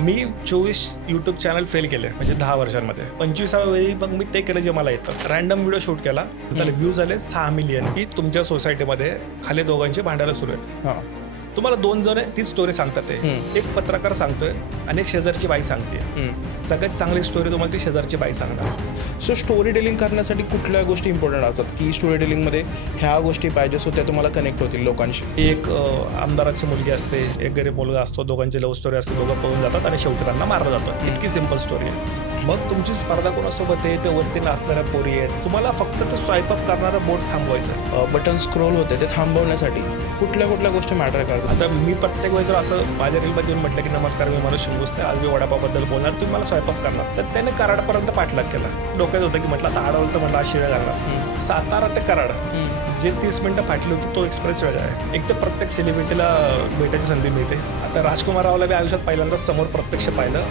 मी 24 YouTube channel fail केले म्हणजे 10 वर्षांमध्ये. 25व्या वेळी मग मी ते केलं जे मला येतं. रँडम व्हिडिओ शूट केला. त्याला व्ह्यूज आले 6 मिलियन की तुमच्या सोसायटीमध्ये खाली दोघांची भांडायला सुरू आहेत. हां. तुम्हाला 2 जण तीच स्टोरी सांगतात ते. एक पत्रकार सांगतोय आणि एक शेजारची बाई सांगते. सगळ्यात चांगली स्टोरी तुम्हाला ती शेजारची बाई सांगणार. सो स्टोरी टेलिंग करण्यासाठी कुठल्या गोष्टी इम्पॉर्टंट असतात की स्टोरी टेलिंगमध्ये ह्या गोष्टी पाहिजे सो त्या तुम्हाला कनेक्ट होतील लोकांशी. एक आमदाराची मुलगी असते, एक गरीब मुलगा असतो, दोघांची लव्ह स्टोरी असते, दोघं पळून जातात आणि शेवटी त्यांना मारलं जातं. इतकी सिंपल स्टोरी आहे. मग तुमची स्पर्धा कोणासोबत आहे, ते वरती नाचणाऱ्या पोरी आहेत, तुम्हाला फक्त ते स्वाईप अप करणारं बोट थांबवायचं. बटन स्क्रोल होते ते थांबवण्यासाठी कुठल्या कुठल्या गोष्टी मॅटर करतात. आता मी प्रत्येक वेळेस जर असं माझ्या रीलमध्ये येऊन म्हटलं की नमस्कार मी मनोज शिंगुस्ते, आज मी वडापावबद्दल बोलणार, तुम्ही मला स्वाईप अप करणार, तर त्याने कराडपर्यंत पाठलाग केला. डोक्यात होतं की म्हटलं आता अडवलं तर म्हटलं आज शिव्या घालणार. सातारा ते कराड जे 30 मिनिटं फाटली होती तो एक्सप्रेस वेगळा आहे. एक तर प्रत्येक सेलिब्रिटीला भेटायची संधी मिळते. आता राजकुमार रावला मी आयुष्यात पहिल्यांदा समोर प्रत्यक्ष पाहिलं,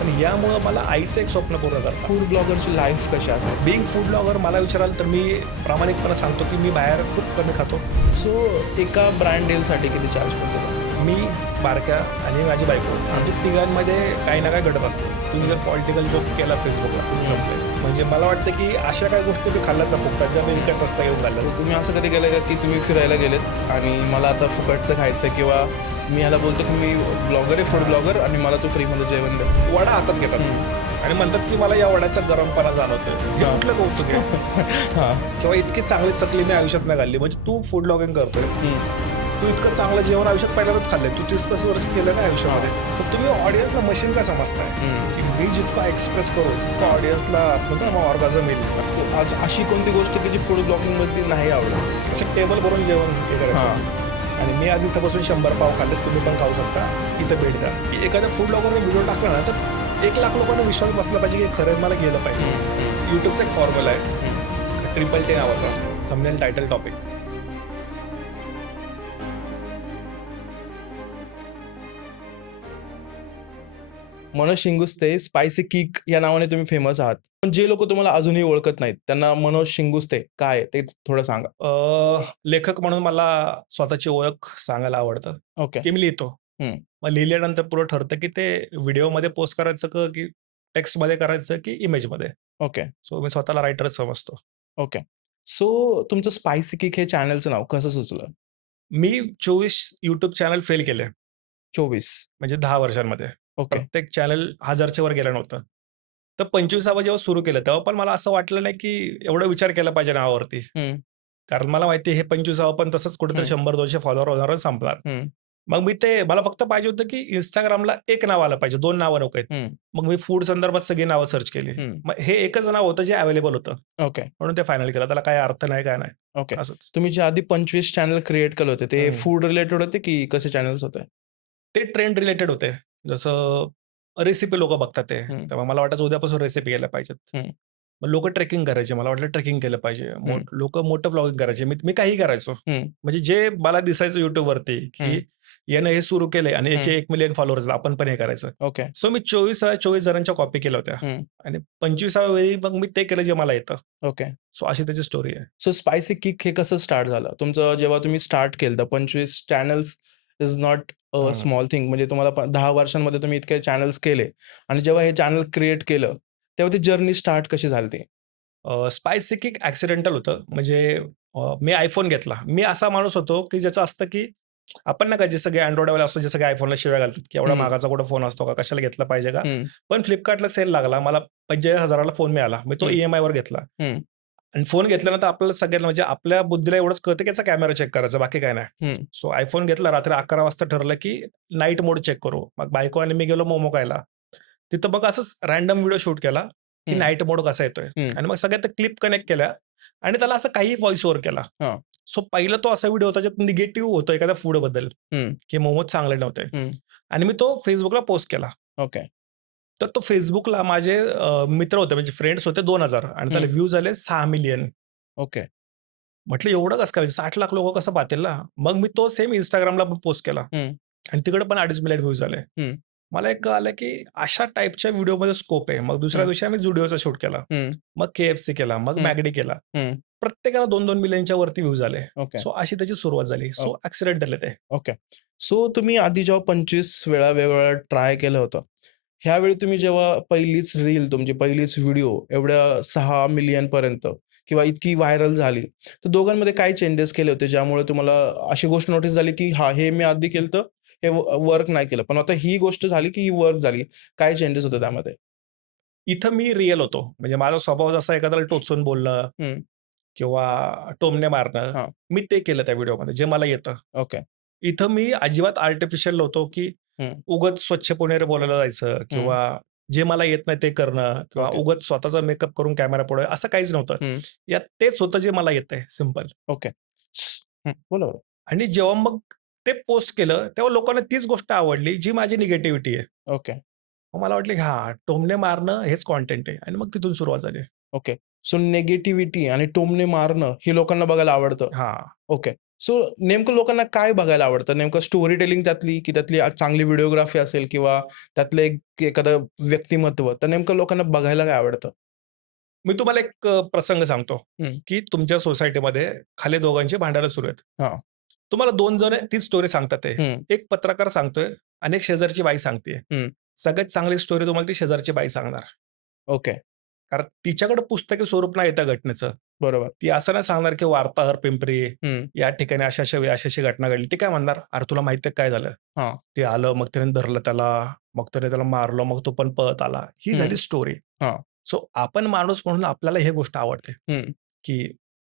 पण यामुळं मला आईचं एक स्वप्न पूर्ण करतात. फूड ब्लॉगरची लाईफ कशी असते. बिंग फूड ब्लॉगर मला विचाराल तर मी प्रामाणिकपणे सांगतो की मी बाहेर खूप कमी खातो. सो एका ब्रँड डीलसाठी किती चार्ज करतो. मी बारक्या आणि माझी बायको आमच्या तिघांमध्ये काही ना काही घडत असतं. तुम्ही जर पॉलिटिकल जोक केला फेसबुकला तुम्ही संपले. म्हणजे मला वाटतं की अशा काही गोष्टी तुम्ही खाल्ल्यात ना फुकटात ज्या मी विकत नसता येऊन खाल्ल्या. तुम्ही असं कधी केलं का की तुम्ही फिरायला गेलेत आणि मला आता फुकटचं खायचं किंवा मी ह्याला बोलतो की मी ब्लॉगर आहे, फूड ब्लॉगर, आणि मला तू फ्रीमध्ये जेवण दे. वडा हातात घेतात आणि म्हणतात की मला या वड्याचा गरमपणा जाणवतोय. हे कुठलं कौतुक आहे. हां. किंवा इतकी चांगली चकली मी आयुष्यात नाही घालली. म्हणजे तू फूड ब्लॉगिंग करतोय, तू इतकं चांगलं जेवण आयुष्यात पहिल्यांदाच खाल्लंय, तू 30-35 वर्ष केलं ना आयुष्यामध्ये. तर तुम्ही ऑडियन्सला मशीन का समजताय की मी जितकं एक्सप्रेस करू तितकं ऑडियन्सला ऑर्गाझम येईल. आज अशी कोणती गोष्ट की जी फूड ब्लॉगिंगमध्ये नाही आवडत. असं टेबल भरून जेवण हे करायचं. आणि मी आज इथं बसून 100 पाव खाल्ले, तुम्ही पण खाऊ शकता, इथं भेट द्या. की एखाद्या फूड ब्लॉगरने व्हिडिओ टाकला ना तर 1 लाख लोकांना विश्वास बसला पाहिजे की खरं मला गेलं पाहिजे. यूट्यूबचा एक फॉर्म्युला आहे ट्रिपल टी नावाचा, thumbnail title topic. Manoj Shinguste spicy kick या नावाने तुम्ही फेमस आहात. पण जे लोक तुम्हाला अजूनही ओळखत नाहीत त्यांना मनोज शिंगुस्ते काय ते थोडं सांगा. लेखक म्हणून मला स्वतःची ओळख सांगायला आवडतं ओके. की मी लिहितो. मग लिहिल्यानंतर पुरं ठरतं की ते व्हिडिओमध्ये पोस्ट करायचं की टेक्स्टमध्ये करायचं की इमेजमध्ये. ओके. सो मी स्वतःला रायटरच समजतो. ओके. सो तुमचं स्पायसी किक हे चॅनलचं नाव कसं सुचलं. मी 24 YouTube चॅनल फेल केले 24. म्हणजे 10 वर्षांमध्ये. ओके. प्रत्येक चॅनल 1000च्या वर गेलं नव्हतं. तर 25वा जेव्हा सुरू केलं तेव्हा पण मला असं वाटलं नाही की एवढा विचार केला पाहिजे नावावरती. कारण मला माहिती आहे हे 25वा पण तसंच कुठेतरी 100-200 फॉलोअर होणार संपणार. मग मला फक्त पाहिजे होतं की Instagramला एक नाव आलं पाहिजे, 2 नावं नको आहेत. मग मी फूड संदर्भात सगळी नावं सर्च केली. मग हे एकच नाव होतं जे अवेलेबल होतं. ओके. म्हणून ते फायनल केलं. त्याला काय अर्थ नाही, काय नाही. ओके. असंच. तुम्ही जे आधी 25 चॅनल क्रिएट केले होते ते फूड रिलेटेड होते की कसे चॅनल्स होते. ते ट्रेंड रिलेटेड होते. जसं रेसिपी लोकं बघतात ते. तेव्हा मला वाटायचं उद्यापासून रेसिपी केल्या पाहिजेत. मग लोकं ट्रेकिंग करायचे. मला वाटलं ट्रेकिंग केलं पाहिजे. लोकं मोठं व्लॉगिंग करायचे. मी काही करायचो. म्हणजे जे मला दिसायचं YouTubeवरती की यानं हे सुरू केलंय आणि याचे 1 मिलियन फॉलोअर्स आपण पण हे करायचं. ओके. सो मी 24 जणांच्या कॉपी केल्या होत्या आणि 25व्या वेळी मग मी ते केलं जे मला येतं. ओके. सो अशी त्याची स्टोरी आहे. सो स्पायसी किक हे कसं स्टार्ट झालं तुमचं जेव्हा तुम्ही स्टार्ट केलं 25 channels is not a small thing. म्हणजे तुम्हाला 10 वर्षांमध्ये तुम्ही इतके चॅनल्स केले आणि जेव्हा हे चॅनल क्रिएट केलं तेव्हा ती जर्नी स्टार्ट कशी झाली ती. स्पायसी किक ॲक्सिडेंटल होतं. म्हणजे मी आयफोन घेतला. मी असा माणूस होतो की ज्याचं असतं की आपण नाही का जे सगळे अँड्रॉइडवाले असतो जे सगळे आयफोनला शिव्या घालतात की एवढा महागाचा कुठं फोन असतो का, कशाला घेतला पाहिजे का. पण फ्लिपकार्टला सेल लागला, मला 45,000ला फोन मिळाला. मी तो EMI वर घेतला आणि फोन घेतल्यानंतर आपल्याला सगळ्यांना म्हणजे आपल्या बुद्धीला एवढंच कळतं की याचा कॅमेरा चेक करायचा, बाकी काय नाही. सो आयफोन घेतला. रात्री 11 वाजता ठरलं की नाईट मोड चेक करू. मग बायको आणि मी गेलो मोमो खायला. तिथं मग असंच रँडम व्हिडिओ शूट केला की नाईट मोड कसा येतोय आणि मग सगळ्यात क्लिप कनेक्ट केल्या आणि त्याला असं काही व्हॉइस ओव्हर केला. सो पहिला तो असा व्हिडिओ होता ज्यात निगेटिव्ह होतो एखाद्या फूडबद्दल की मोमोज चांगले नव्हते आणि मी तो फेसबुकला पोस्ट केला. ओके. तर तो फेसबुकला माझे मित्र होते म्हणजे फ्रेंड्स होते 2000 आणि त्याला व्ह्यूज आले 6 मिलियन. ओके. म्हटलं एवढं कसं काय 60 लाख लोक कसं पाहतील ना. मग मी तो सेम Instagramला पोस्ट केला आणि तिकडे पण 2.5 मिलियन व्ह्यूज आले. मला एक कळालं की अशा टाईपच्या व्हिडिओमध्ये स्कोप आहे. मग दुसऱ्या दिवशी आम्ही जुडिओचा शूट केला. मग KFC केला, मग मॅगडी केला. प्रत्येकाला 2-2 मिलियनच्या वरती व्ह्यूज आले. ओके. सो अशी त्याची सुरुवात झाली. ओके. सो ॲक्सिडेंटल आहे ते. ओके. सो तुम्ही आधी जेव्हा 25 वेळा वेगवेगळा ट्राय केलं होतं, ह्यावेळी तुम्ही जेव्हा पहिलीच रील तुमची पहिलीच व्हिडिओ एवढ्या 6 मिलियन पर्यंत किंवा इतकी व्हायरल झाली, तर दोघांमध्ये काय चेंजेस केले होते, ज्यामुळे तुम्हाला अशी गोष्ट नोटीस झाली, की हां, हे मी आधी केलं होतं, हे वर्क नाही केलं. पण आता ही गोष्ट झाली, की ही वर्क झाली. काय चेंजेस होते त्यामध्ये? इथं मी रिअल होतो. म्हणजे माझा स्वभाव जसा एखाद्याला टोचून बोलणं हं. किंवा टोमणे मारणं, हां. मी ते केलं त्या व्हिडिओमध्ये जे मला येतं. ओके. इथं मी अजिबात आर्टिफिशियल नव्हतो, की हं. उगाच स्वच्छपणे बोलायला जायचं हं. किंवा जे मला येत नाही ते करणं किंवा ओके. उगाच स्वतःचा मेकअप करून कॅमेरापुढे असं काहीच नव्हतं. हं. यात तेच होतं जे मला येतंय सिंपल. ओके. हं. बोला, बोला. आणि जेव्हा मग ते पोस्ट केलं, तेव्हा लोकांना तीच गोष्ट आवडली जी माझी निगेटिव्हिटी आहे. ओके. मग मला वाटलं, की हां, टोमणे मारणं हेच कंटेंट आहे आणि मग तिथून सुरुवात झाली. ओके. सो निगेटिव्हिटी आणि टोमणे मारणं हे लोकांना बघायला आवडतं. हां. ओके. सो नेमकं लोकांना काय बघायला आवडतं? नेमकं स्टोरी टेलिंग त्यातली, की त्यातली चांगली व्हिडिओग्राफी असेल किंवा त्यातलं एखादं व्यक्तिमत्व, तर नेमकं लोकांना बघायला काय आवडतं? मी तुम्हाला एक प्रसंग सांगतो, हं. की तुमच्या सोसायटीमध्ये खाली दोघांची भांडणं सुरू आहेत. हां. तुम्हाला 2 जण तीच स्टोरी सांगतात आहे. हं. एक पत्रकार सांगतोय आणि एक शेजारची बाई सांगतेय. हं. सगळ्यात चांगली स्टोरी तुम्हाला ती शेजारची बाई सांगणार. ओके. कारण तिच्याकडे पुस्तकी स्वरूप नाही त्या घटनेचं. बरोबर. ती असं नाही सांगणार, की वार्ताहर पिंपरी हं. या ठिकाणी अशा-अशा वेळी अशी-अशी घटना घडली. ती काय म्हणणार, "अरे तुला माहिती आहे काय झालं?" हां. ते आलं, मग त्याने धरलं त्याला, मग त्याने त्याला मारलं, मग तो पण पळत आला. ही हं. झाली स्टोरी. हां. सो आपण माणूस म्हणून आपल्याला ही गोष्ट आवडते, हं. की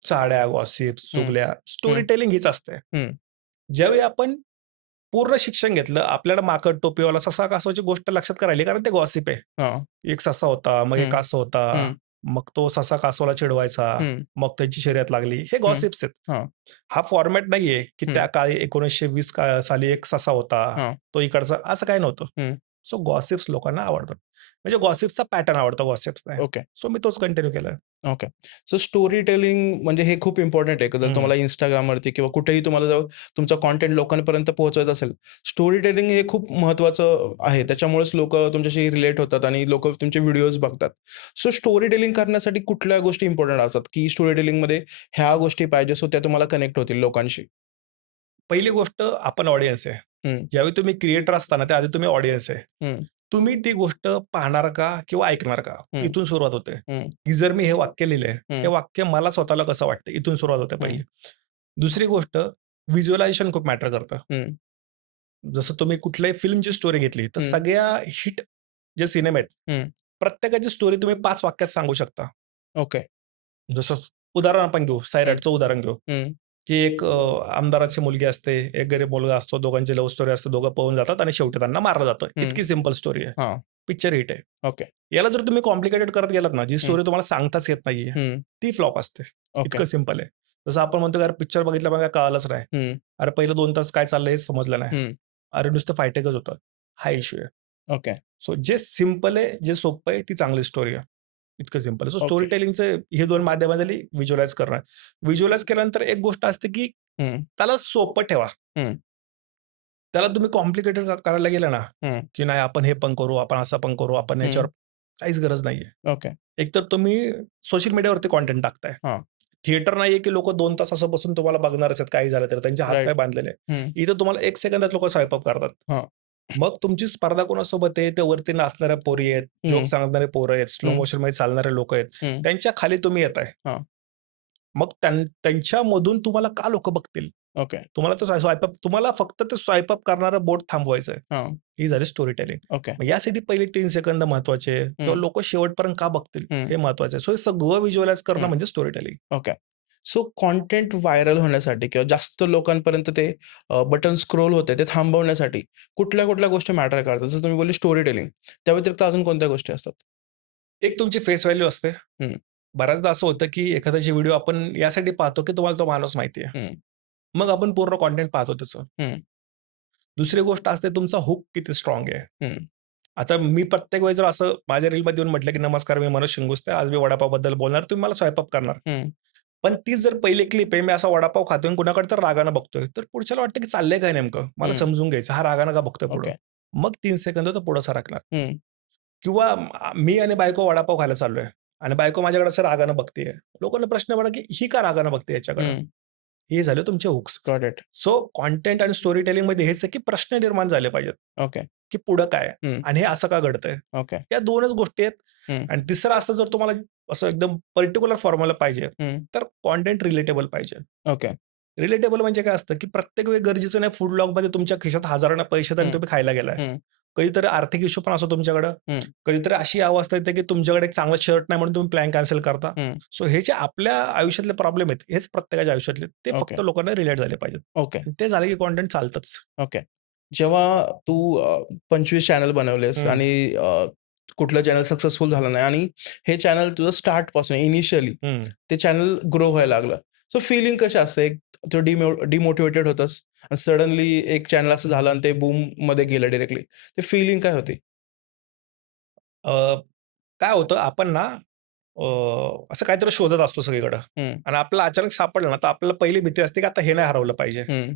चाड्या, गॉसिप्स, हं. चुगल्या, स्टोरी हं. टेलिंग हीच असते. हं. ज्यावेळी आपण पूर्ण शिक्षण घेतलं, आपल्याला माकड टोपीवाला ससा कासवाची गोष्ट लक्षात का राहिली? कारण ते गॉसिप आहे. हां. एक ससा होता, मग एक हं. कासव होता. हं. मग तो ससा कासवाला चिडवायचा. हं. मग त्यांची शर्यत लागली. हे हं. गॉसिप्स आहेत. हां. हा फॉर्मॅट नाहीये, की हं. त्या काळी 1920 साली एक ससा होता. हां. तो इकडचा असं काही नव्हतं. हं. सो गॉसिप्स लोकांना आवडतात. म्हणजे गॉसिप्सचा पॅटर्न आवडतो गॉसिप्सचा. ओके. सो मी तोच कंटिन्यू केलाय. ओके. सो स्टोरी टेलिंग म्हणजे हे खूप इम्पोर्टंट आहे. जर हं. तुम्हाला Instagramवरती किंवा कुठेही तुम्हाला जर तुमचा कंटेंट लोकांपर्यंत पोहोचवायचा असेल, स्टोरी टेलिंग हे खूप महत्त्वाचं आहे. त्याच्यामुळेच लोकं तुमच्याशी रिलेट होतात आणि लोकं तुमचे व्हिडिओज बघतात. सो स्टोरी टेलिंग करण्यासाठी कुठल्या गोष्टी इम्पोर्टंट असतात, की स्टोरी टेलिंगमध्ये ह्या गोष्टी पाहिजे सो त्या तुम्हाला कनेक्ट होतील लोकांशी? पहिली गोष्ट आपण ऑडियन्स आहे. हं. ज्यावेळी तुम्ही क्रिएटर असताना त्याआधी तुम्ही ऑडियन्स आहे. हं. तुम्ही ती गोष्ट पाहणार का किंवा ऐकणार का? हं. इथून सुरुवात होते. हं. की जर मी हे वाक्य लिहिलंय, हे हं. वाक्य मला स्वतःला कसं वाटतं? इथून सुरुवात होते हं. पहिली. दुसरी गोष्ट व्हिज्युअलायझेशन खूप मॅटर करतं. हं. जसं तुम्ही कुठल्याही फिल्मची स्टोरी घेतली, तर हं. सगळ्या हिट जे सिनेमे आहेत, हं. प्रत्येकाची स्टोरी तुम्ही 5 वाक्यात सांगू शकता. ओके. जसं उदाहरण आपण घेऊ, हं. सैराटचं उदाहरण घेऊ, हं. की एक आमदाराची मुलगी असते, एक गरीब मुलगा असतो, दोघांची लव्ह स्टोरी असते, दोघं पळून जातात आणि शेवटी त्यांना मारलं जातं. हं. इतकी सिंपल स्टोरी आहे. हां. पिक्चर हिट आहे. ओके. याला जर तुम्ही कॉम्प्लिकेटेड करत गेलात ना, जी हं. स्टोरी तुम्हाला सांगताच येत नाहीये, हं. ती फ्लॉप असते. ओके. इतकं सिंपल आहे. जसं आपण म्हणतो, "यार पिक्चर बघितला पण काय कळालंच नाही." हं. अरे पहिलं 2 तास काय चाललंय हेच समजलं नाही. हं. अरे नुसतं फायटिंगच होतं. हा इश्यू आहे. ओके. सो जे सिंपल आहे, जे सोपं आहे, ती चांगली स्टोरी आहे. इतकं सिंपल आहे. So story okay. टेलिंगचे हे 2 माध्यमं झाली व्हिज्युअलाइज करणं. व्हिज्युअलाइज केल्यानंतर एक गोष्ट असते, की हं. त्याला सोपं ठेवा. हं. त्याला तुम्ही कॉम्प्लिकेटेड करायला गेलं ना, हं. की नाही आपण हे पण करू, आपण असं पण करू, आपण हं. याच्यावर काहीच गरज नाहीये. ओके. एकतर तुम्ही सोशल मीडियावरती कंटेंट टाकताय. हां. थिएटर नाहीये, की लोकं 2 तास असं बसून तुम्हाला बघणारच आहेत, काही झालं तर. त्यांचे हात-पाय राइट. बांधलेले आहे. हं. इथं तुम्हाला 1 सेकंदात लोकं स्वाईप अप करतात. हां. मग तुमची स्पर्धा कोणासोबत आहे? ते वरती नाचणाऱ्या पोरी आहेत, जोक हं. सांगणारे पोरं आहेत, स्लो हं. मोशनमध्ये चालणारे लोकं आहेत. हं. त्यांच्या खाली तुम्ही येताय. हां. मग त्यांच्यामधून तुम्हाला का लोकं बघतील? ओके. तुम्हाला तो तुम्हाला फक्त ते स्वाईप अप करणारं बोट थांबवायचं आहे. हां. ही झाली स्टोरी टेलिंग. ओके. मग यासाठी पहिले 3 सेकंद महत्त्वाचे किंवा हं. लोकं शेवटपर्यंत का बघतील हं. हे महत्त्वाचं आहे. सो हे सगळं व्हिज्युअलाइज करणं हं. म्हणजे story telling. Okay. So content viral होण्यासाठी किंवा जास्त लोकांपर्यंत ते बटन स्क्रोल होते ते थांबवण्यासाठी कुठल्या-कुठल्या गोष्टी मॅटर करतात? जसं तुम्ही बोलले स्टोरी टेलिंग. त्या व्यतिरिक्त अजून कोणत्या गोष्टी असतात? एक तुमची फेस व्हॅल्यू असते. हं. बऱ्याचदा असं होतं, की एखाद्याची व्हिडिओ आपण यासाठी पाहतो, की तुम्हाला तो माणूस माहिती आहे. हं. मग आपण पूर्ण कंटेंट पाहतो त्याचं. हं. दुसरी गोष्ट असते तुमचा हुक किती स्ट्राँग आहे. हं. आता मी प्रत्येक वेळी जर असं माझ्या रीलमध्ये येऊन म्हटलं, की "नमस्कार, मी मनोज शिंगुस्ते. आज मी वडापावबद्दल बोलणार." तुम्ही मला स्वाईप अप करणार. हं. पण तीच जर पहिली क्लिप आहे, मी असा वडापाव खातोय आणि कुणाकडे तर रागानं बघतोय, तर पुढच्याला वाटतं, की चाललंय काय नेमकं? मला हं. समजून घ्यायचं. हा रागानं का बघतोय पुढं? ओके. मग 3 सेकंद तो पुढं सरकणार. हं. किंवा मी आणि बायको वडापाव खायला चाललोय. आणि बायको माझ्याकडे असं रागानं बघतेय. लोकांना प्रश्न पडला, की ही का रागानं बघते याच्याकडं? हं. हे झाले तुमचे hooks. Got it. So content आणि स्टोरी टेलिंगमध्ये हेच आहे, की प्रश्न निर्माण झाले पाहिजेत, ओके. की पुढं काय? हं. आणि हे असं का घडतंय? ओके. या 2च गोष्टी आहेत. हं. आणि तिसरं असतं जर तुम्हाला असं एकदम पर्टिक्युलर फॉर्म्युला पाहिजे, हं. तर कंटेंट रिलेटेबल पाहिजे. ओके. रिलेटेबल म्हणजे काय असतं, की प्रत्येक वेळी गरजेचं नाही फूड ब्लॉगमध्ये तुमच्या खिशात हजारांना पैसे आहेत आणि हं. तुम्ही खायला गेलाय. हं. कधीतरी आर्थिक इश्यू पण असतो तुमच्याकडं. हं. कधीतरी अशी अवस्था येते, की तुमच्याकडे एक चांगला शर्ट नाही म्हणून तुम्ही प्लॅन कॅन्सल करता. हं. सो हे जे आपल्या आयुष्यातले प्रॉब्लेम आहेत, हेच प्रत्येकाच्या आयुष्यातले. ते ओके. फक्त लोकांना रिलेट झाले पाहिजेत. ओके. आणि ते झाले की कंटेंट चालतंच. ओके. जेव्हा तू 25 चॅनल बनवलेस हं, आणि कुठलं चॅनल सक्सेसफुल झालं नाही आणि हे चॅनल तुझं स्टार्टपासून इनिशियली हं. ते चॅनल ग्रो व्हायला लागलं. सो फीलिंग कशी असते? एक तू डिमोटिव्हेटेड होतास आणि सडनली एक चॅनल असं झालं आणि ते बूममध्ये गेलं डायरेक्टली. ते फीलिंग काय होती? अ, काय होतं आपण ना अ, असं काहीतरी शोधत असतो सगळीकडं हं. आणि आपल्याला अचानक सापडलं ना, तर आपल्याला पहिली भीती असते, की आता हे नाही हरवलं पाहिजे. हं.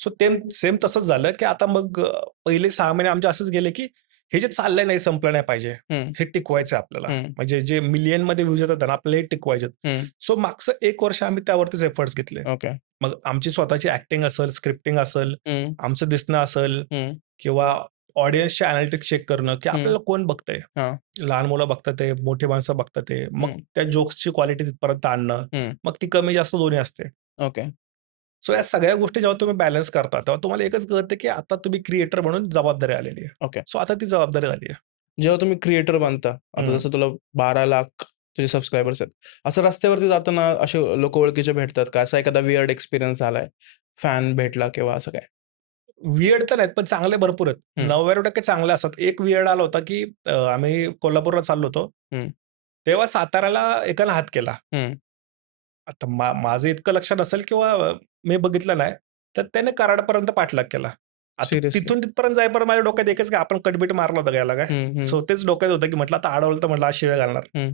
सो सेम तसंच झालं, की आता मग पहिले 6 महिने आमचे असेच गेले, की हे जे चाललंय नाही संपलं नाही पाहिजे. हं. हे टिकवायचं आपल्याला. हं. म्हणजे जे मिलियनमध्ये व्ह्यूज येतात ना, आपल्याला हे टिकवायचे. हं. सो मागचं 1 वर्ष आम्ही त्यावरतीच एफर्ट्स घेतले. ओके. मग आमची स्वतःची ॲक्टिंग असेल, स्क्रिप्टिंग असेल, हं. आमचं दिसणं असेल हं. किंवा ऑडियन्सचे एनालिटिक्स चेक करणं, की हं. आपल्याला कोण बघतंय. हां. लहान मुलं बघतात आहे, मोठी माणसं बघतात आहे. मग हं. त्या जोक्सची क्वालिटी तिथपर्यंत आणणं. हं. मग ती कमी जास्त दोन्ही असते. ओके. सो या सगळ्या गोष्टी जेव्हा तुम्ही बॅलन्स करता, तेव्हा तुम्हाला एकच कळतं, की आता तुम्ही क्रिएटर म्हणून जबाबदारी आलेली आहे. ओके. सो आता ती जबाबदारी झाली आहे. जेव्हा तुम्ही क्रिएटर बनता, आता हं. जसं तुला 12,00,000 तुझे सबस्क्रायबर्स आहेत. असं रस्त्यावरती जाताना असे लोकं ओळखीचे भेटतात का? असा एखादा वियर्ड एक्सपिरियन्स झालाय? फॅन भेटला किंवा असं काय? वियर्ड तर नाहीत, पण चांगले भरपूर आहेत. हं. 99% चांगले असतात. एक वियर्ड आला होता, की आम्ही कोल्हापूरला चाललो होतो. हं. तेव्हा साताऱ्याला एकानं हात केला. हं. आता माझं इतकं लक्ष नसेल किंवा मी बघितलं नाही. तर त्याने कराडपर्यंत पाठलाग केला. आता सिरियसली? तिथून तिथपर्यंत जाईपर्यंत माझ्या डोक्यात एकच की आपण कटबीट मारला होता का याला काय? हं. हं. सो तेच डोक्यात होतं, की म्हटलं आता अडवलं तर म्हटलं आज शिव्या घालणार. हं.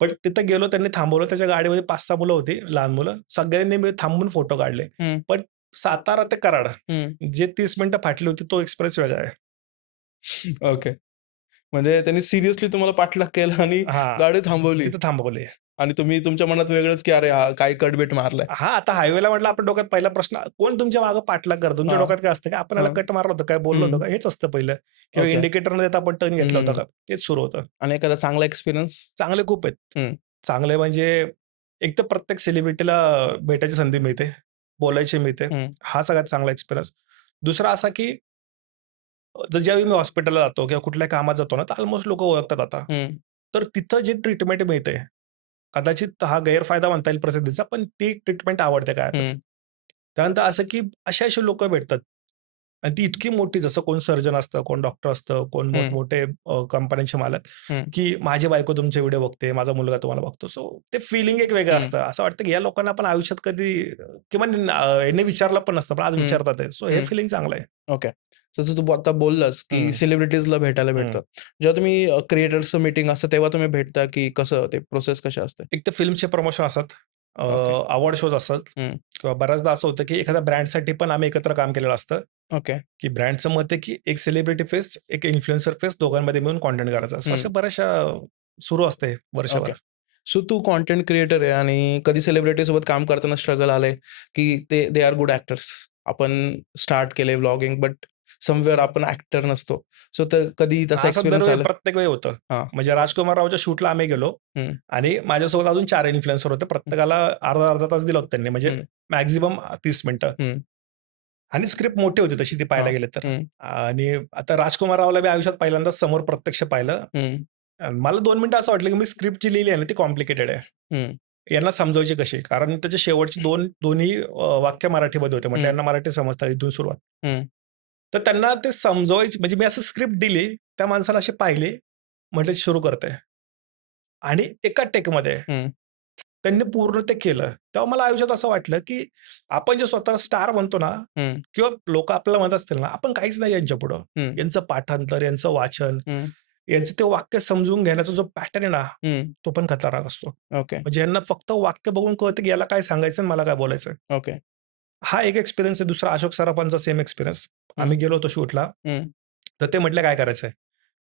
पण तिथं गेलो त्यांनी थांबवलं. त्याच्या गाडीमध्ये 5-6 मुलं होती, लहान मुलं. सगळ्यांनी मी थांबून फोटो काढले. हं. पण सातारा ते कराड हं. जे 30 मिनिटं फाटली होती तो एक्सप्रेस वेगळा आहे. ओके. म्हणजे त्यांनी सिरियसली तुम्हाला पाठलाग केला आणि हां, गाडी थांबवली तिथं थांबवले. आणि तुम्ही तुमच्या मनात वेगळंच, की "अरे, हा काय कटबीट मारलाय." हां, आता हायवेला म्हटलं आपल्या डोक्यात पहिला प्रश्न कोण तुमच्या मागे पाठलाग करतं? तुमच्या हां. डोक्यात काय असतं, की आपण याला हां. कट मारला होता, काय बोललो होतो हं. का? हेच असतं पहिलं किंवा ओके. इंडिकेटर न देता आपण टर्न हं, घेतला हं, होता हं. का? तेच सुरू होतं. आणि एखादा चांगला एक्सपिरियन्स? चांगले खूप आहेत. हं. चांगले म्हणजे एक तर प्रत्येक सेलिब्रिटीला भेटायची संधी मिळते, बोलायची मिळते. हं. हा सगळ्यात चांगला एक्सपिरियन्स. दुसरा असा, की ज्यावेळी मी हॉस्पिटलला जातो किंवा कुठल्याही कामात जातो ना, तर ऑलमोस्ट लोकं ओळखतात आता. हं. तर तिथं जी ट्रीटमेंट मिळते, कदाचित हा गैरफायदा म्हणता येईल प्रसिद्धीचा, पण ती ट्रीटमेंट आवडते कायमच. हं. त्यानंतर असं की अशी-अशी लोकं भेटतात आणि ती इतकी मोठी जसं कोण सर्जन असतं, कोण डॉक्टर असतं, कोण हं. मोठमोठे कंपन्यांचे मालक, हं. की माझी बायको तुमचे व्हिडिओ बघते, माझा मुलगा तुम्हाला बघतो. सो ते फिलिंग एक वेगळं हं. असतं. असं वाटतं की या लोकांना आपण आयुष्यात कधी किमान यांनी विचारलं पण नसतं, पण आज हं. विचारतात आहे. सो हे हं. फिलिंग चांगलं आहे. ओके. जसं तू आता बोललास, की हं, सेलिब्रिटीजला भेटायला हं. भेटतं. जेव्हा तुम्ही क्रिएटर्सचं मीटिंग असतं, तेव्हा तुम्ही भेटता, की कसं ते प्रोसेस कशी असते? एक तर फिल्मचे प्रमोशन असतात, ओके. अवॉर्ड शोज असतात हं. किंवा बऱ्याचदा असं होतं की एखाद्या ब्रँडसाठी पण आम्ही एकत्र काम केलेलं असतं, ओके. की ब्रँडचं मत आहे की एक सेलिब्रिटी फेस, एक इन्फ्लुएन्सर फेस दोघांमध्ये मिळून कंटेंट करायचा. सो हं. अशा बऱ्याचशा सुरू असते ओके. वर्षभर. सो तू कंटेंट क्रिएटर आहे आणि कधी सेलिब्रिटीसोबत काम करताना स्ट्रगल आलंय, की दे आर गुड ॲक्टर्स. आपण स्टार्ट केलंय व्लॉगिंग, बट समवेअर आपण ॲक्टर नसतो. सो तर कधी तसा असं एक्सपिरियन्स दरवेळी आलाय? प्रत्येक वेळी होतं. हां. म्हणजे राजकुमार रावच्या शूटला आम्ही गेलो हं. आणि माझ्यासोबत अजून 4 इन्फ्लुएन्सर होते. हं. प्रत्येकाला अर्धा-अर्धा तास दिला होता त्यांनी, म्हणजे हं. मॅक्सिमम 30 मिनिटं. हं. आणि स्क्रिप्ट मोठी होती तशी ती पाहायला हां. गेले तर. हं. आणि आता राजकुमार रावला मी आयुष्यात पहिल्यांदाच समोर प्रत्यक्ष पाहिलं. हं. मला 2 मिनिटं असं वाटलं, की मी स्क्रिप्ट जी लिहिली आहे ना, ती कॉम्प्लिकेटेड आहे. हं. यांना समजवायची कशी? कारण त्याचे शेवटची दोन्ही वाक्य मराठीमध्ये होते. म्हटलं हं. यांना मराठी समजतात इथून सुरुवात. हं. तर त्यांना ते समजवायची म्हणजे मी असं स्क्रिप्ट दिली, त्या माणसाला अशी पाहिली, म्हटलं सुरू करतोय आणि एका टेकमध्ये हं. त्यांनी पूर्ण ते केलं. तेव्हा मला आयुष्यात असं वाटलं, की आपण जे स्वतःला स्टार म्हणतो ना हं. किंवा लोकं आपल्याला म्हणत असतील ना, आपण काहीच नाही यांच्यापुढं. हं. यांचं पाठांतर, यांचं वाचन, हं. यांचं ते वाक्य समजून घेण्याचा जो पॅटर्न आहे ना, हं. तो पण खतरनाक असतो. ओके. म्हणजे यांना फक्त वाक्य बघून कळतं, की याला काय सांगायचं आणि मला काय बोलायचं. ओके. हा एक एक्सपिरियन्स आहे. दुसरा अशोक सराफांचा सेम एक्सपिरियन्स. हं. आम्ही गेलो होतो शूटला. हं. तर ते म्हटले, "काय करायचंय?"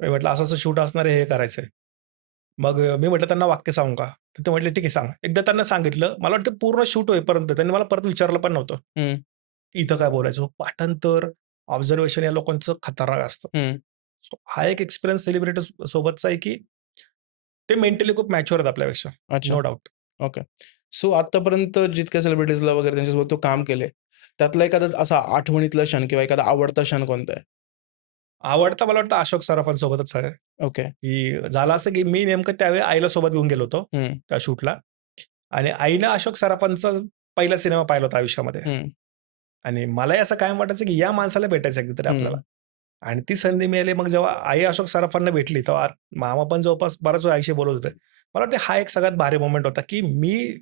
मी म्हटलं, "असं-असं शूट असणार आहे, हे करायचंय." मग मी म्हटलं, "त्यांना वाक्य सांगू का?" तर ते म्हटले, "ठीक आहे, सांग." एकदा त्यांना सांगितलं. मला वाटतं पूर्ण शूट होईपर्यंत त्यांनी मला परत विचारलं पण नव्हतं, हं, की इथं काय बोलायचं. पाठांतर, ऑब्झर्वेशन या लोकांचं खतरनाक असतं. हं. सो हा एक एक्सपिरियन्स सेलिब्रिटी सोबतचा आहे, की ते मेंटली खूप मॅच्युअर आहेत आपल्यापेक्षा. अच्छा. No doubt. ओके. सो आत्तापर्यंत जितक्या सेलिब्रिटीजला वगैरे त्यांच्यासोबत तू काम केलंय, त्यातला एखादा असा आठवणीतला क्षण किंवा एखादा आवडता क्षण कोणता आहे? आवडता मला वाटतं अशोक सराफांसोबतच आहे, ओके. की झालं असं, की मी नेमकं त्यावेळी आईला सोबत घेऊन गेलो होतो हं, त्या शूटला आणि आईनं अशोक सराफांचा पहिला सिनेमा पाहिला होता आयुष्यामध्ये हं, आणि मलाही असं कायम वाटायचं, की या माणसाला भेटायचं कधीतरी आपल्याला. हं. आणि ती संधी मिळाली. मग जेव्हा आई अशोक सराफांना भेटली, तेव्हा मामा पण जवळपास बराच वेळ आईशी बोलत होते. मला वाटतं हा एक सगळ्यात भारी मोमेंट होता, की मी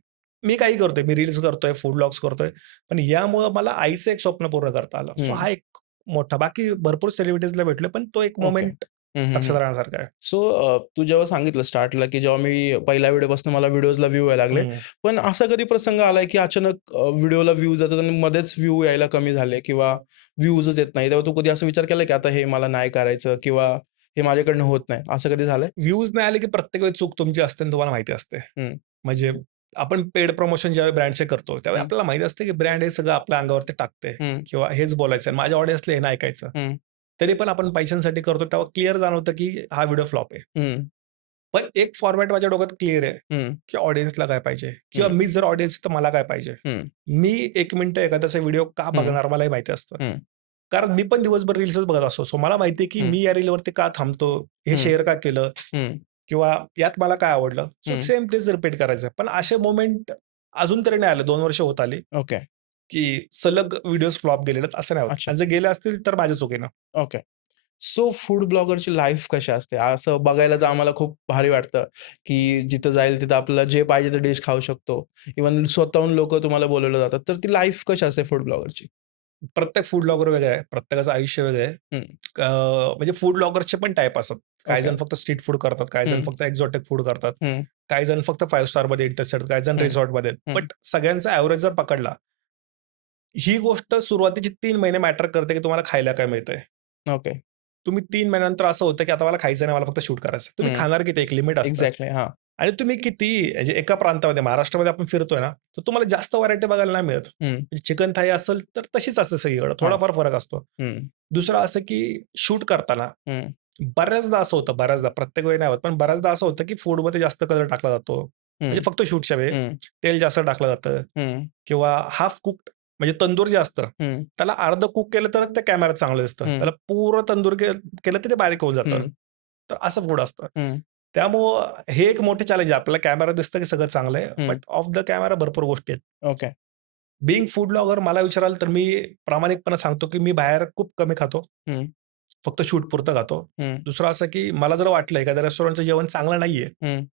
मी काही करतोय, मी रील्स करतोय, फूड व्लॉग्स करतोय, पण यामुळं मला आईचं एक स्वप्न पूर्ण करता आलं. सो हं. हा एक मोठा. बाकी भरपूर सेलिब्रिटीजला भेटलोय, पण तो एक ओके. मोमेंट हं, हं, लक्षात हं. राहण्यासारखा आहे. सो तू जेव्हा सांगितलं स्टार्टला, की जेव्हा मी पहिल्या व्हिडिओपासून मला व्हिडिओजला व्ह्यू यायला लागले. हं. पण असा कधी प्रसंग आलाय, की अचानक व्हिडिओला व्ह्यूज येतात आणि मध्येच व्ह्यू यायला कमी झाले किंवा व्ह्यूजच येत नाही. तेव्हा तू कधी असा विचार केलाय, की आता हे मला नाही करायचं किंवा हे माझ्याकडनं होत नाही, असं कधी झालंय? व्ह्यूज नाही आले, की प्रत्येक वेळी चूक तुमची असते आणि तुम्हाला माहिती असते. हं, म्हणजे आपण पेड प्रमोशन ज्यावेळी ब्रँडचे करतो, त्यावेळी हं, आपल्याला माहीत असते, की ब्रँड हे सगळं आपल्या अंगावरती टाकते हं, किंवा हेच बोलायचं आणि माझ्या ऑडियन्सला हे नाही ऐकायचं. हं, तरी पण आपण पैशांसाठी करतो, तेव्हा क्लिअर जाणवतं, की हा व्हिडिओ फ्लॉप आहे. हं, पण एक फॉर्मॅट माझ्या डोक्यात क्लिअर आहे, हं, की ऑडियन्सला काय पाहिजे किंवा हं, मी जर ऑडियन्स तर मला काय पाहिजे. हं, मी 1 मिनिटं एखाद्याचा व्हिडिओ का हं, बघणार मलाही माहिती असतं. हं, कारण मी पण दिवसभर रील्सच बघत असतो. सो मला माहिती आहे, की हं, मी या रीलवरती का थांबतो, हे हं, शेअर का केलं हं, किंवा यात मला काय आवडलं. सो हं. सेम तेच रिपीट करायचं. पण असे मोमेंट अजून तरी नाही आले. 2 वर्ष होत आली, ओके. की सलग व्हिडिओज फ्लॉप गेलेले आहेत असं नाही होत. अच्छा. आणि जर गेले असतील तर माझ्या चुकीनं. ओके. सो फूड ब्लॉगरची लाईफ कशी असते? असं बघायला तर आम्हाला खूप भारी वाटतं, की जिथं जाईल तिथं आपल्याला जे पाहिजे ते डिश खाऊ शकतो. इव्हन स्वतःहून लोकं तुम्हाला बोलावलं जातात. तर ती लाईफ कशी असते फूड ब्लॉगरची? प्रत्येक फूड ब्लॉगर वेगळा आहे. प्रत्येकाचं आयुष्य वेगळं आहे. हं. म्हणजे फूड ब्लॉगर्सचे पण टाइप असतात. काही ओके. जण फक्त स्ट्रीट फूड करतात, काही जण हं, फक्त एक्झॉटिक फूड करतात, हं, काही जण फक्त 5 स्टारमध्ये इंटरेस्टेड, काही जण हं, रिसॉर्टमध्ये आहेत. हं. बट सगळ्यांचा एव्हरेज जर पकडला, ही गोष्ट सुरुवातीचे 3 महिने मॅटर करते, की तुम्हाला खायला काय मिळतंय. ओके. तुम्ही 3 महिन्यानंतर असं होतं, की आता मला खायचं नाही, मला फक्त शूट करायचं. तुम्ही हं. खाणार किती? एक लिमिट असतं. एक्झॅक्टली. हां. आणि तुम्ही किती म्हणजे एका प्रांतामध्ये महाराष्ट्रामध्ये आपण फिरतोय ना, तर तुम्हाला जास्त व्हरायटी बघायला नाही मिळत. हं. चिकन थाळी असेल तर तशीच असते सगळीकडे. हां. थोडाफार फरक असतो. हं, दुसरं असं, की शूट करताना हं, बऱ्याचदा असं होतं, बऱ्याचदा प्रत्येक वेळी नाही होत, पण बऱ्याचदा असं होतं, की फूडमध्ये जास्त कलर टाकला जातो. म्हणजे हं, फक्त शूटच्या वेळी हं, तेल जास्त टाकलं जातं हं, किंवा हाल्फ कुक्ड म्हणजे तंदूर जे असतं, हं, त्याला अर्धं कुक केलं तरच त्या कॅमेऱ्यात चांगलं दिसतं. हं, त्याला पूर्ण तंदूर केलं तर ते बारीक होऊन जातं. हं, तर असं फूड असतं. हं, त्यामुळं हे एक मोठे चॅलेंज आहे. आपल्याला कॅमेरा दिसतं, की सगळं चांगलं आहे. हं. बट ऑफ द कॅमेरा भरपूर गोष्टी आहेत. ओके. बीइंग फूड ब्लॉगर मला विचाराल तर मी प्रामाणिकपणे सांगतो, की मी बाहेर खूप कमी खातो. हं, फक्त शूटपुरतं खातो. हं, दुसरं असं, की मला जर वाटलं एखाद्या रेस्टॉरंटचं जेवण चांगलं नाहीये, हं.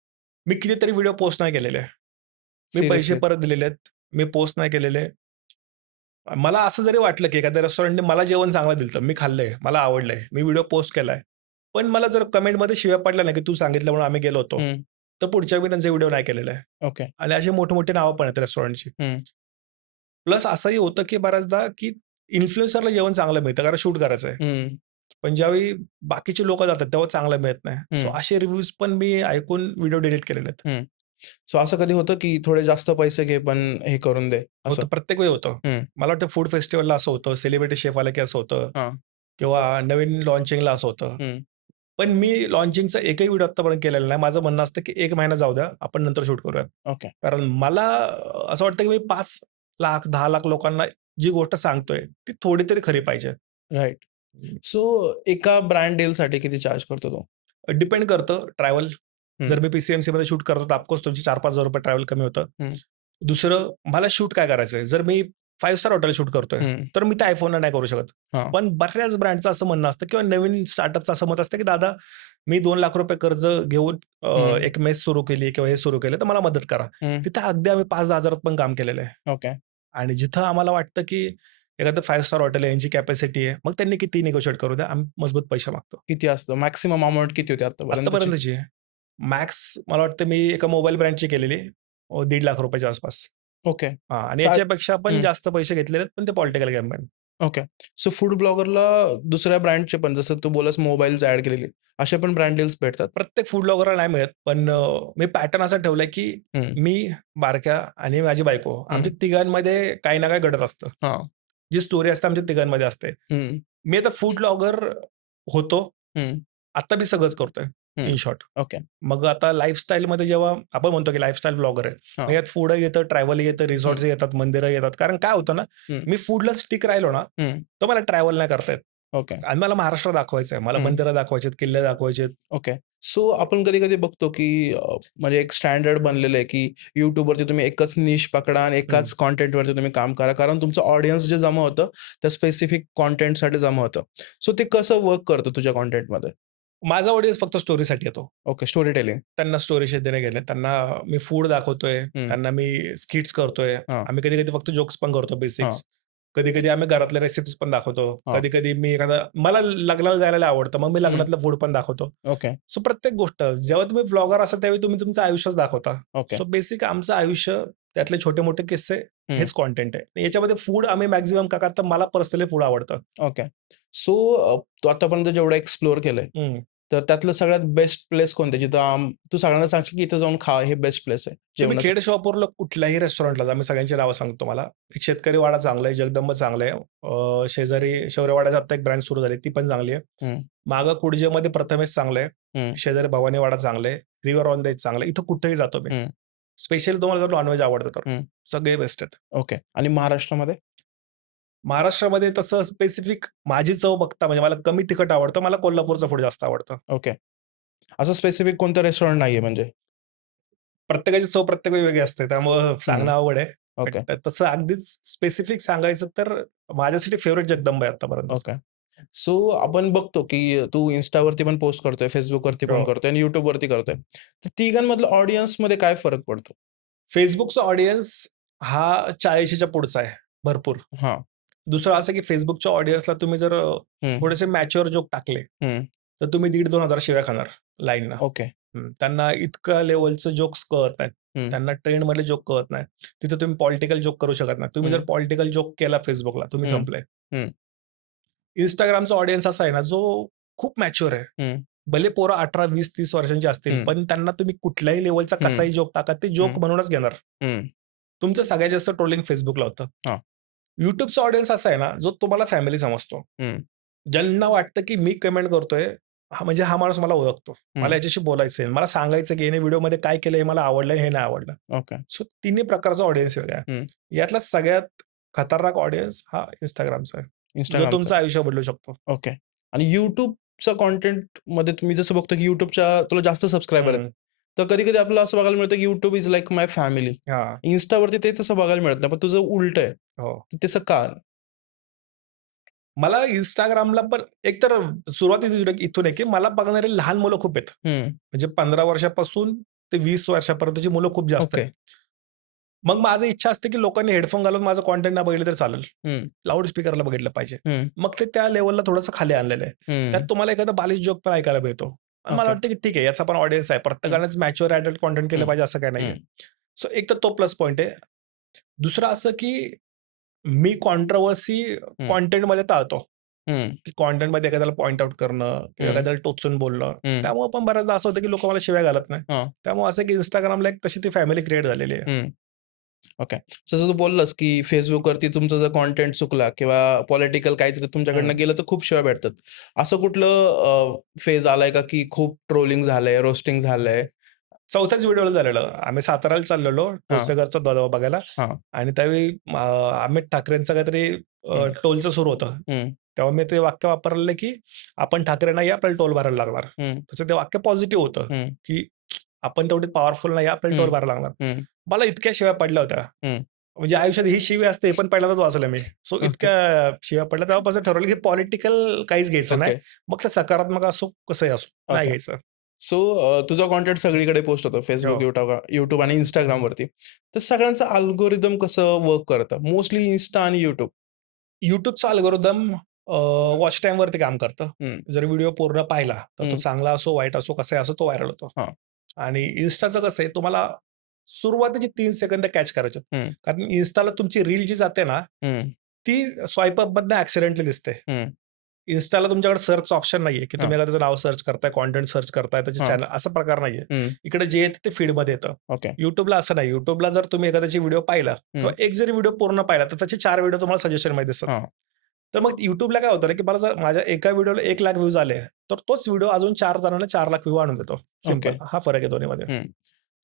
मी कितीतरी व्हिडिओ पोस्ट नाही केलेले. मी पैसे सिरियसली. परत दिलेले आहेत. मी पोस्ट नाही केलेले. मला असं जरी वाटलं, की एखाद्या रेस्टॉरंटने मला जेवण चांगलं दिलं, मी खाल्लंय, मला आवडलंय, मी व्हिडिओ पोस्ट केलाय. पण मला जर कमेंटमध्ये शिव्या पडल्या ना, की तू सांगितलं म्हणून आम्ही गेलो होतो, हं. तर पुढच्या वेळी मी त्यांचे व्हिडिओ नाही केलेले आहे. ओके. आणि अशी मोठी-मोठी नावं पण आहेत रेस्टॉरंटची. हं, प्लस असंही होतं, की बऱ्याचदा, की इन्फ्लुएन्सरला जेवण चांगलं मिळतं कारण शूट करायचं आहे. हं, पण ज्यावेळी बाकीची लोकं जातात, तेव्हा चांगलं मिळत नाही. सो हं, असे रिव्ह्यूज पण मी ऐकून व्हिडिओ डिलीट केलेले आहेत. हं. सो असं कधी होतं, की थोडे जास्त पैसे घे, पण हे करून दे असं? होतं प्रत्येक वेळी होतं. हं, मला वाटतं फूड फेस्टिव्हलला असं होतं, सेलिब्रिटी शेफ आलं की असं होतं हां. किंवा नवीन लॉन्चिंगला असं होतं. हं. पण मी लॉन्चिंगचा एकही व्हिडिओ आत्तापर्यंत केलेला नाही. माझं म्हणणं असतं, की 1 महिना जाऊ द्या, आपण नंतर शूट करूयात. ओके. कारण मला असं वाटतं, की मी 5,00,000 10,00,000 लोकांना जी गोष्ट सांगतोय, ती थोडी तरी खरी पाहिजे. राइट. सो एका ब्रँड डीलसाठी किती चार्ज करतो तो? डिपेंड करतं ट्रॅव्हल. हं, जर मी पी-सी-एम-सीमध्ये शूट करतो, तर ऑफकोर्स तुमची ₹4,000-5,000 ट्रॅव्हल कमी होतं. हं, दुसरं मला शूट काय करायचंय? जर मी 5 स्टार हॉटेल शूट करतोय, हं. तर मी त्या iPhoneला नाही करू शकत. हां. पण बऱ्याच ब्रँडचं असं म्हणणं असतं किंवा नवीन स्टार्टअपचं असं मत असतं, की दादा मी ₹2,00,000 कर्ज घेऊन हं, एक मेस सुरू केली किंवा हे सुरू केलं, तर मला मदत करा. हं. तिथं अगदी आम्ही 5,000-10,000 त पण काम केलेलं आहे. ओके. आणि जिथं आम्हाला वाटतं, की एखादं 5 स्टार हॉटेल आहे, यांची कॅपॅसिटी आहे, मग त्यांनी किती निगोशिएट करू द्या, आम्ही मजबूत पैसे मागतो. किती असतं? मॅक्सिमम अमाउंट किती होती आत्तापर्यंतची? आत्तापर्यंतची मॅक्स मला वाटतं मी एका मोबाईल ब्रँडची केलेली ₹1,50,000 च्या आसपास. ओके. हां आणि सो याच्यापेक्षा पण हं. जास्त पैसे घेतलेले आहेत, पण ते पॉलिटिकल गेम आहे. ओके. सो फूड ब्लॉगरला दुसऱ्या ब्रँडचे पण जसं तू बोललास मोबाईल्स ॲड केलेली, असे पण ब्रँड डील्स भेटतात? प्रत्येक फूड ब्लॉगरला नाही मिळत, पण मी पॅटर्न असा ठेवलाय, की हं, मी, बारक्या आणि माझी बायको हं. आमच्या तिघांमध्ये काही ना काही घडत असतं. हां. जी स्टोरी असते आमच्या तिघांमध्ये असते. हं, मी आता फूड ब्लॉगर होतो. हं, आता मी सगळंच करतोय हं. In short. ओके. मग आता लाईफस्टाईलमध्ये जेव्हा आपण म्हणतो, की लाईफस्टाईल ब्लॉगर आहे. मग हां. यात फूडही येतं, ट्रॅव्हलही येतं, हं, रिसॉर्ट्सही येतात, मंदिरही येतात. कारण काय होतं ना, हं, मी फूडला स्टिक राहिलो ना, हं. तर मला ट्रॅव्हल नाही करता येत. ओके. आणि मला महाराष्ट्र दाखवायचं आहे. मला हं. मंदिरं दाखवायची आहेत, किल्ले दाखवायचे आहेत. ओके. सो आपण कधी-कधी बघतो, की म्हणजे एक स्टँडर्ड बनलेलं आहे, की YouTubeवरती तुम्ही एकच निश पकडा आणि हं. एकाच कंटेंटवरती तुम्ही काम करा. कारण तुमचं ऑडियन्स जे जमा होतं, त्या स्पेसिफिक कंटेंटसाठी जमा होतं. सो ते कसं वर्क करतं तुझ्या कंटेंटमध्ये? माझा ऑडियन्स फक्त स्टोरीसाठी येतो. ओके. Story telling. त्यांना स्टोरीशी देणे-घेणे. त्यांना मी फूड दाखवतोय, हं. त्यांना मी स्किट्स करतोय. हां, आम्ही कधी-कधी फक्त जोक्स पण करतो हां, बेसिक्स. कधी-कधी आम्ही घरातल्या रेसिपीज पण दाखवतो. हां. कधी-कधी मी मला लग्नाला जायला लय आवडतं. मग मी हं. लग्नातलं फूड पण दाखवतो. ओके, सो प्रत्येक गोष्ट जेव्हा तुम्ही व्लॉगर असाल त्यावेळी तुम्ही तुमचं आयुष्यच दाखवता. ओके. सो बेसिक आमचं आयुष्य, त्यातले छोटे-मोठे किस्से हं. हेच कंटेंट आहे. याच्यामध्ये फूड आम्ही मॅक्सिमम का तर मला पर्सनली फूड आवडतं. ओके. सो तू आतापर्यंत जेवढं एक्सप्लोर केलंय, हं. तर त्यातलं सगळ्यात बेस्ट प्लेस कोणतं? जिथं तू सगळ्यांना सांगशील, की इथं जाऊन खा, हे बेस्ट प्लेस आहे तुम्ही खेड जेवणासाठी? शॉपवरला कुठल्याही रेस्टॉरंटला जा. मी सगळ्यांची नावं सांगतो तुम्हाला. एक शेतकरी वाडा चांगला आहे, जगदंब चांगलं आहे. शेजारी शौर्यवाड्याची आता एक ब्रँच सुरू झाली, ती पण चांगली आहे. हं, मागं कुडजेमध्ये प्रथमेश चांगलं आहे. हं, शेजारी भवानीवाडा चांगलं आहे. रिव्हर ऑन द एज चांगलं आहे. इथं कुठेही जातो मी. हं, स्पेशली तुम्हाला जर नॉन आवडतं तर. हं. सगळे बेस्ट आहेत. ओके. आणि महाराष्ट्रामध्ये? महाराष्ट्रामध्ये तसं स्पेसिफिक माझी चव बघता म्हणजे मला कमी तिखट आवडतं. मला कोल्हापूरचं फूड जास्त आवडतं. ओके. असं स्पेसिफिक कोणतं रेस्टॉरंट नाहीये म्हणजे? प्रत्येकाची चव प्रत्येक वेगळी असते. त्यामुळं हं. सांगणं अवघड आहे. ओके, बट तसं अगदीच स्पेसिफिक सांगायचं तर माझ्यासाठी फेव्हरेट जगदंबा आहे आत्तापर्यंतचा. ओके. सो आपण बघतो, की तू Instaवरती पण पोस्ट करतोय, Facebookवरती पण हो. करतोय आणि YouTubeवरती करतोय. तर तिघांमधलं ऑडियन्समध्ये काय फरक पडतो? Facebookचा ऑडियन्स हा 40च्या पुढचा आहे भरपूर. हां. दुसरं असं की Facebookच्या ऑडियन्सला तुम्ही जर हं, थोडेसे मॅच्युअर जोक टाकले, हं. तर तुम्ही 1,500-2,000 शिव्या खाणार लाईनना. ओके. त्यांना इतक्या लेव्हलचं जोक्स कळत नाहीत. हं, त्यांना ट्रेंडमधले जोक कळत नाही. तिथे तुम्ही पॉलिटिकल जोक करू शकत नाही. तुम्ही जर हं, पॉलिटिकल जोक केला Facebookला, तुम्ही हं, संपले. हं, Instagramचा ऑडियन्स असा आहे ना, जो खूप मॅच्युअर आहे. हं, भले पोरं 18, 20, 30 वर्षांची असतील, हं, पण त्यांना तुम्ही कुठल्याही लेव्हलचा हं, कसाही जोक टाका, ते जोक हं, म्हणूनच घेणार. हं. तुमचं सगळ्यात जास्त ट्रोलिंग Facebookला होतं. हां. YouTubeचा ऑडियन्स असा आहे ना, जो तुम्हाला फॅमिली समजतो. हं, ज्यांना वाटतं, की मी कमेंट करतोय, म्हणजे हा माणूस मला ओळखतो. मला हं. याच्याशी बोलायचं आहे. मला सांगायचं, की याने व्हिडिओमध्ये काय केलं, हे मला आवडलं, हे नाही आवडलं. ओके. सो तिन्ही प्रकारचा ऑडियन्स वेगळा आहे. हं. यातला सगळ्यात खतरनाक ऑडियन्स हा Instagramचा आहे, जो Instagramचं. तुमचं आयुष्य बदलू शकतो. ओके. आणि YouTubeच्या कंटेंटमध्ये मी जसं बघतो, की YouTubeच्या तुला जास्त सबस्क्रायबर आहेत. हं. तर कधी-कधी आपल्याला असं बघायला मिळतं, की YouTube is like my family. हां. Instaवरती ते तसं बघायला मिळत नाही. पण तुझं उलटं आहे. हो. तसं का? मला Instagramला पण एकतर सुरुवातीला इथून आहे, की मला बघणारे लहान मुलं खूप आहेत. हं. म्हणजे 15 वर्षापासून ते 20 वर्षापर्यंतची मुलं खूप जास्त ओके. आहेत. मग माझी इच्छा असते, की लोकांनी हेडफोन घालून माझं कंटेंट नाही बघितलं तरी चालेल. हं, लाउड स्पीकरला बघितलं पाहिजे. हं, मग ते त्या लेव्हलला थोडंसं खाली आणलेलं आहे. त्यात हं. तुम्हाला एखादा बालिश जोक पण ऐकायला मिळतो. आणि मला ओके. वाटतं, की ठीक आहे याचा पण ऑडियन्स आहे. हं, प्रत्येकानेच मॅच्युअर अडल्ट कंटेंट केलं हं, पाहिजे असं काही नाहीये. हं, सो एक तर तो प्लस पॉइंट आहे. दुसरं असं, की मी कॉन्ट्रोव्हर्सी हं, कंटेंटमध्ये टाळतो. हं, की कंटेंटमध्ये एखाद्याला पॉइंट आउट करणं किंवा हं, एखाद्याला टोचून बोलणं. हं. त्यामुळे पण बऱ्याचदा असं होतं, की लोकं मला शिव्या घालत नाही. हां. त्यामुळे असं की Instagramला एक तशी ती फॅमिली क्रिएट झालेली आहे. हं. ओके. जसं तू बोललास, की Facebookवरती तुमचा जर कंटेंट चुकला किंवा पॉलिटिकल काहीतरी हं. तुमच्याकडनं गेलं तर खूप शिव्या भेटतात. असं कुठलं फेज आलाय का, की खूप ट्रोलिंग झालंय, रोस्टिंग झालंय? 4थ्याच व्हिडिओला झालेलं. आम्ही साताऱ्याला चाललेलो हां, ठोसेघरचा दरावा बघायला हां. आणि त्यावेळी अमित ठाकरेंचं काहीतरी हं, टोलचं सुरू होतं. हं, तेव्हा मी ते वाक्य वापरलेलं, की "आपण ठाकरे नाही, आपल्याला टोल भरायला लागणार." हं, तसं ते वाक्य पॉझिटिव्ह होतं, हं, की "आपण तेवढे पॉवरफुल नाही, आपल्याला टोल हं, भरायला लागणार." हं, मला इतक्या शिव्या पडल्या होत्या. हं. म्हणजे आयुष्यात ही शिवी असते हे पण पहिल्यांदाच वाचलं मी. सो ओके, इतक्या शिव्या पडल्या तेव्हापासून ठरवलं, की पॉलिटिकल काहीच घ्यायचं नाही. ओके, मग ते सकारात्मक असो, कसंही असो, नाही ओके. घ्यायचं. सो तुझा कंटेंट सगळीकडे पोस्ट होतो हो. Facebook, YouTube आणि Instagramवरती. तर सगळ्यांचं अल्गोरिदम कसं वर्क करतं? मोस्टली Insta आणि YouTube. YouTubeचं अल्गोरिदम वॉच टाईमवरती काम करतं. हं, जर व्हिडिओ पूर्ण पाहिला, तर तो हं. चांगला असो, वाईट असो, कसाही असो, तो व्हायरल होतो. हां. आणि Instaचं कसं आहे, तुम्हाला सुरुवातीचे 3 सेकंद कॅच करायचे आहेत. हं, कारण Instaला तुमची रील जी जाते ना, हं. ती स्वाईप अपमधनं ऍक्सिडेंटली दिसते. हं. इन्स्टाला तुमच्याकडे सर्च ऑप्शन नाहीये, की हां. तुम्ही एखाद्याचं नाव सर्च करताय, कंटेंट सर्च करताय, त्याचे हां. चॅनल असा प्रकार नाहीये. हं. इकडे जे येतं ते फीडमध्ये येतं. ओके. YouTubeला असं नाही. YouTubeला जर तुम्ही एखाद्याची व्हिडिओ पाहिला किंवा एक जरी व्हिडिओ पूर्ण पाहिला, तर त्याचे 4 व्हिडिओ तुम्हाला सजेशनमध्ये दिसतात. हां. तर मग YouTubeला काय होतं ना, की मला जर माझ्या एका व्हिडिओला 1,00,000 व्ह्यूज आले, तर तोच व्हिडिओ अजून 4 जणांना 4,00,000 व्ह्यू आणून देतो. ओके. सिंपल. हा फरक आहे दोन्हीमध्ये. हं.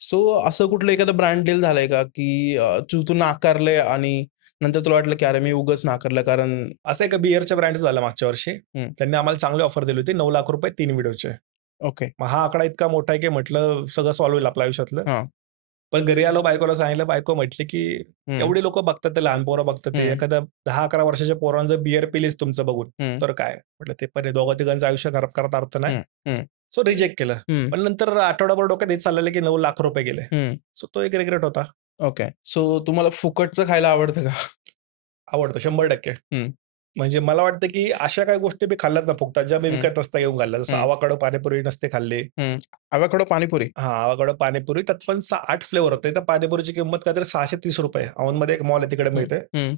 सो असं कुठलं एखादं ब्रँड डील झालंय का, की तू नाकारलंय आणि नंतर तुला वाटलं, की अरे मी उगाच नाकारलं कारण असं एका बिअरच्या ब्रँडचं झालं मागच्या वर्षी. हं. त्यांनी आम्हाला चांगली ऑफर दिली होती. ₹9,00,000 3 व्हिडिओचे. ओके. मग हा आकडा इतका मोठा आहे, की म्हटलं सगळं सॉल्व्ह होईल आपल्या आयुष्यातलं. हां. पण घरी आलो बायकोला सांगितलं. बायको म्हटली, की हं. एवढी लोकं बघतात ते, लहान पोरं बघतात ते. हं. एखाद्या 10-11 वर्षाच्या पोरानं जर बिअर पिलीच तुमचं बघून, हं. तर काय? म्हटलं ते पण आहे. दोघा-तिघांचं आयुष्य खराब करत अर्थ नाही. हं. हं. सो रिजेक्ट केलं. हं. पण नंतर आठवडाभर डोक्यात हेच चाललेलं, की ₹9,00,000 गेले. हं. सो तो एक रिग्रेट होता. ओके. सो तुम्हाला फुकटचं खायला आवडतं का? आवडतं 100%. हं. म्हणजे मला वाटतं, की अशा काही गोष्टी मी खाल्ल्यात ना फुकटात, ज्या मी हं. विकत नसता घेऊन खाल्ल्या. जसं हं. आवाकाडो पाणीपुरी नसते खाल्ली. हं. अवाकाडो पाणीपुरी? हां, आवाकाडो पाणीपुरी त्यात पण 8 फ्लेवर होते. त्या पाणीपुरीची किंमत काहीतरी ₹630. औंधमध्ये एक मॉल आहे तिकडे हं. मिळते. हं.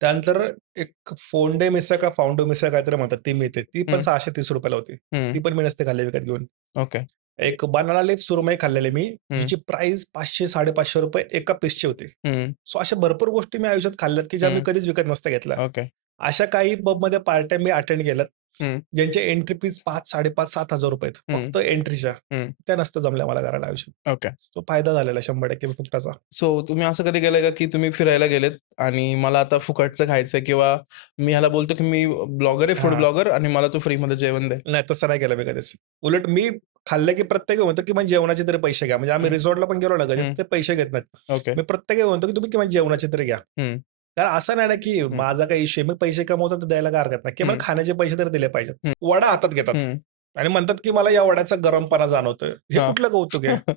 त्यानंतर एक फोंडे मिसळ का फाउंडो मिसळ काहीतरी म्हणतात ती मिळते. ती पण हं. ₹630 ला होती. हं. ती पण मी नसते खाल्ली विकत घेऊन. ओके. एक बनाना लीफ सुरमई खाल्लेली मी, हं. जिची प्राईस ₹500-550 एका पीसची होती. हं. सो अशा भरपूर गोष्टी मी आयुष्यात खाल्ल्यात, की ज्या मी हं. कधीच विकत नसत्या घेतल्या. ओके. अशा काही पबमध्ये पार्ट्या मी अटेंड केल्यात, हं. ज्यांची एंट्री फीज 5, 5,500, ₹7,000 आहेत. हं. फक्त एंट्रीच्या. हं. त्या नसतं जमल्या मला करायला आयुष्यात. ओके. तो फायदा झालेला 100% फुकटाचा. सो तुम्ही असं कधी केलंय का, की तुम्ही फिरायला गेलेत आणि मला आता फुकटचं खायचंय किंवा मी ह्याला बोलतो, की मी ब्लॉगर आहे, फूड हां. ब्लॉगर आणि मला तू फ्रीमध्ये जेवण दे? नाही तसं नाही केलं मी कधीच. उलट मी खाल्लं की प्रत्येक म्हणतो, की मग जेवणाचे तरी पैसे घ्या. म्हणजे आम्ही हं. रिसॉर्टला पण गेलो ना कधी, हं. ते पैसे घेत नाहीत. ओके. मी प्रत्येक वेळी म्हणतो, की तुम्ही किमान जेवणाचे तरी घ्या. हं. कारण असं नाही ना, की हं. माझा काही इश्यू आहे. मी पैसे कमवतो तर द्यायला काय हरकत नाही. किमान हं. खाण्याचे पैसे तरी दिले पाहिजेत. हं. वडा हातात घेतात हं. आणि म्हणतात, की मला या वड्याचा गरमपणा जाणवतोय. हे हां. कुठलं कौतुक आहे?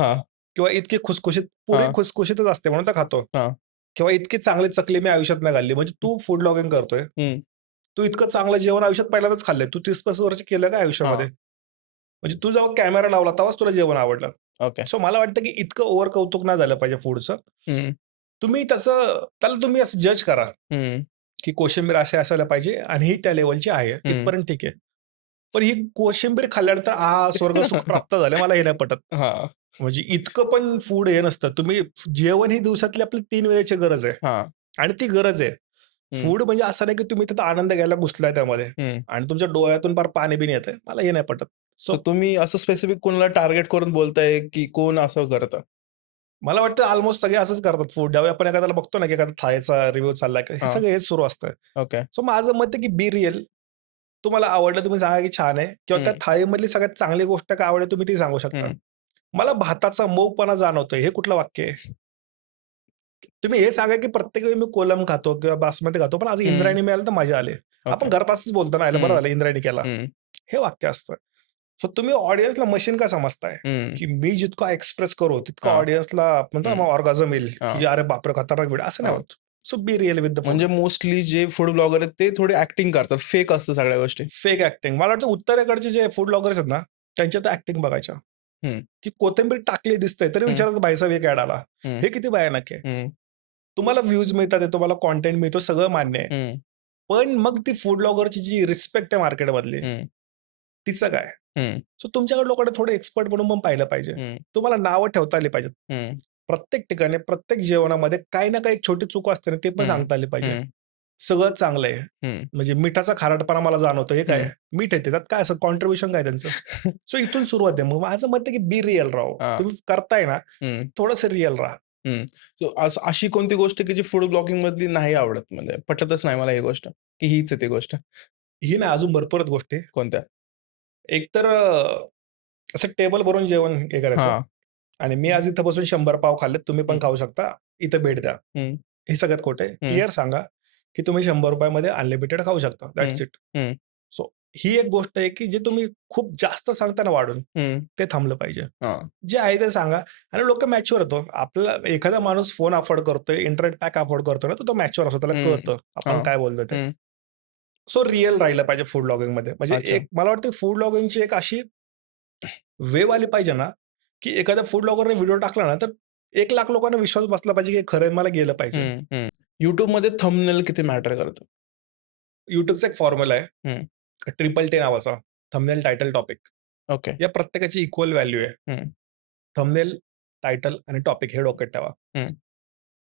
हां. किंवा इतकी खुसखुशीत पुरी हां. खुसखुशीतच असते म्हणून तर खातो. हां. किंवा इतकी चांगली चकली मी आयुष्यात नाही खाल्ली. म्हणजे तू फूड ब्लॉगिंग करतोय. हं. तू इतकं चांगलं जेवण आयुष्यात पहिल्यांदाच खाल्लंय. तू 30-35 वर्ष केलं का आयुष्यामध्ये? हां. म्हणजे तू जेव्हा कॅमेरा लावला तेव्हाच तुला जेवण आवडलं. ओके. सो मला वाटतं, की इतकं ओव्हर कौतुक नाही झालं पाहिजे फूडचं. हं. तुम्ही त्याला तुम्ही असं जज करा, हं. की कोशिंबीर अशी असायला पाहिजे आणि ही त्या लेव्हलची आहे. हं. इथपर्यंत ठीक आहे. पण ही कोशिंबीर खाल्ल्यानंतर स्वर्ग सुख प्राप्त झालं मला हे नाही पटत. हां. म्हणजे इतकं पण फूड हे नसतं. जेवण ही दिवसातली आपली 3 वेळेची गरज आहे हां. आणि ती गरज आहे. हं. फूड म्हणजे असं नाही, की तुम्ही तिथं आनंद घ्यायला घुसलाय त्यामध्ये हं. आणि तुमच्या डोळ्यातून फार पाणी-बिणी येतंय. मला हे नाही पटत. सो तुम्ही असं स्पेसिफिक कोणाला टार्गेट करून बोलताय, की कोण असं करतं? मला वाटतं ऑलमोस्ट सगळे असंच करतात फूड. ज्यावेळी आपण एखाद्याला बघतो ना, की एखादा थाळीचा रिव्ह्यू चाललाय, हे हां. सगळं हेच सुरू असतं. ओके. सो माझं मत आहे, की बी रिअल. तुम्हाला आवडलं तुम्ही सांगा, की छान आहे किंवा त्या हं. थाळीमधली सगळ्यात चांगली गोष्ट काय आवडली तुम्ही ती सांगू शकता. हं. मला भाताचा मऊपणा जाणवतोय. हे कुठलं वाक्य आहे? तुम्ही हे सांगा, की प्रत्येक वेळी मी कोलम खातो किंवा बासमती खातो, पण आज हं. इंद्रायणी मिळालं तर मजा आली. ओके. आपण घरात असंच बोलतो ना, "याला बरं हं. झालं इंद्रायणी केला." हं. हे वाक्य असतं. सो तुम्ही ऑडियन्सला मशीन का समजताय? हं. की मी जितका एक्सप्रेस करू, तितकं हां. ऑडियन्सला म्हणतो ना, हं. मग ऑर्गाझम येईल, हां. की "अरे बापरे! खतरनाक व्हिडिओ." असं नाही हां. होत. So be real with the food. म्हणजे मोस्टली जे फूड ब्लॉगर आहेत ते थोडी ॲक्टिंग करतात. फेक असतं सगळ्या गोष्टी. Fake acting. मला वाटतं उत्तरेकडचे जे फूड ब्लॉगर्स आहेत ना, त्यांच्या तर ॲक्टिंग बघायच्या. हं. की कोथिंबीर टाकली दिसतंय, तरी हं. विचारतात भाईसाहब एक ॲड आला. हं. हे किती भयानक आहे. हं. तुम्हाला व्ह्यूज मिळतात आहे, तुम्हाला कंटेंट मिळतो, सगळं मान्य आहे. हं. पण मग ती फूड ब्लॉगरची जी रिस्पेक्ट आहे मार्केटमधली, हं. तिचं काय? हं. सो तुमच्याकडे लोकांना थोडं एक्सपर्ट म्हणून पण पाहिलं पाहिजे. हं. तुम्हाला नावं ठेवता आली पाहिजेत. हं. प्रत्येक ठिकाणी, प्रत्येक जेवणामध्ये काही ना काही एक छोटी चूक असते ना, ते पण हं. सांगता आली पाहिजे. हं. सगळं चांगलं आहे. हं. म्हणजे मिठाचा खारटपणा मला जाणवतो. हे काय? हं. मीठ आहे त्यात काय असं कॉन्ट्रिब्युशन काय त्यांचं? सो इथून सुरुवात आहे. मग माझं मत आहे की बी रिअल राहो. हां. तुम्ही करताय ना, हं. थोडंसं रिअल राहा. हं. सो अशी कोणती गोष्ट की जी फूड ब्लॉगिंगमधली नाही आवडत म्हणजे पटतच नाही मला ही गोष्ट, की हीच आहे ती गोष्ट? ही नाही अजून भरपूर आहेत गोष्टी. कोणत्या? एकतर असं टेबल भरून जेवण हे करायचं हां. आणि मी आज इथं बसून 100 पाव खाल्लेत, तुम्ही पण हं. खाऊ शकता. इथं भेट द्या. हं. हे सगळ्यात खोटं आहे. हं. क्लिअर सांगा, की तुम्ही ₹100 मध्ये अनलिमिटेड खाऊ शकता. हं. That's it. हं. सो ही एक गोष्ट आहे, की जे तुम्ही खूप जास्त सांगता ना वाढून, हं. ते थांबलं पाहिजे. हां. जे आहे ते सांगा आणि लोकं मॅच्युअर होतो. आपल्याला एखादा माणूस फोन अफोर्ड करतोय, इंटरनेट पॅक अफोर्ड करतोय ना, तर तो मॅच्युअर असतो. त्याला हं. कळतं आपण हां. काय बोलतोय ते. हं. सो रिअल राहिलं पाहिजे फूड ब्लॉगिंगमध्ये. म्हणजे अच्छा. एक मला वाटतं फूड ब्लॉगिंगची एक अशी वेव्ह आली पाहिजे ना, की एखाद्या फूड ब्लॉगरने व्हिडिओ टाकला ना, तर 1,00,000 लोकांना विश्वास बसला पाहिजे, की हे खरं आहे, मला गेलं पाहिजे. हं. हं. YouTubeमध्ये थंबनेल किती मॅटर करतं? YouTubeचा एक फॉर्म्युला आहे, हं. ट्रिपल टे नावाचा. Thumbnail, title, topic. ओके. या प्रत्येकाची इक्वल व्हॅल्यू आहे. हं, थंबनेल, टायटल आणि टॉपिक हे डोक्यात ठेवा. हं,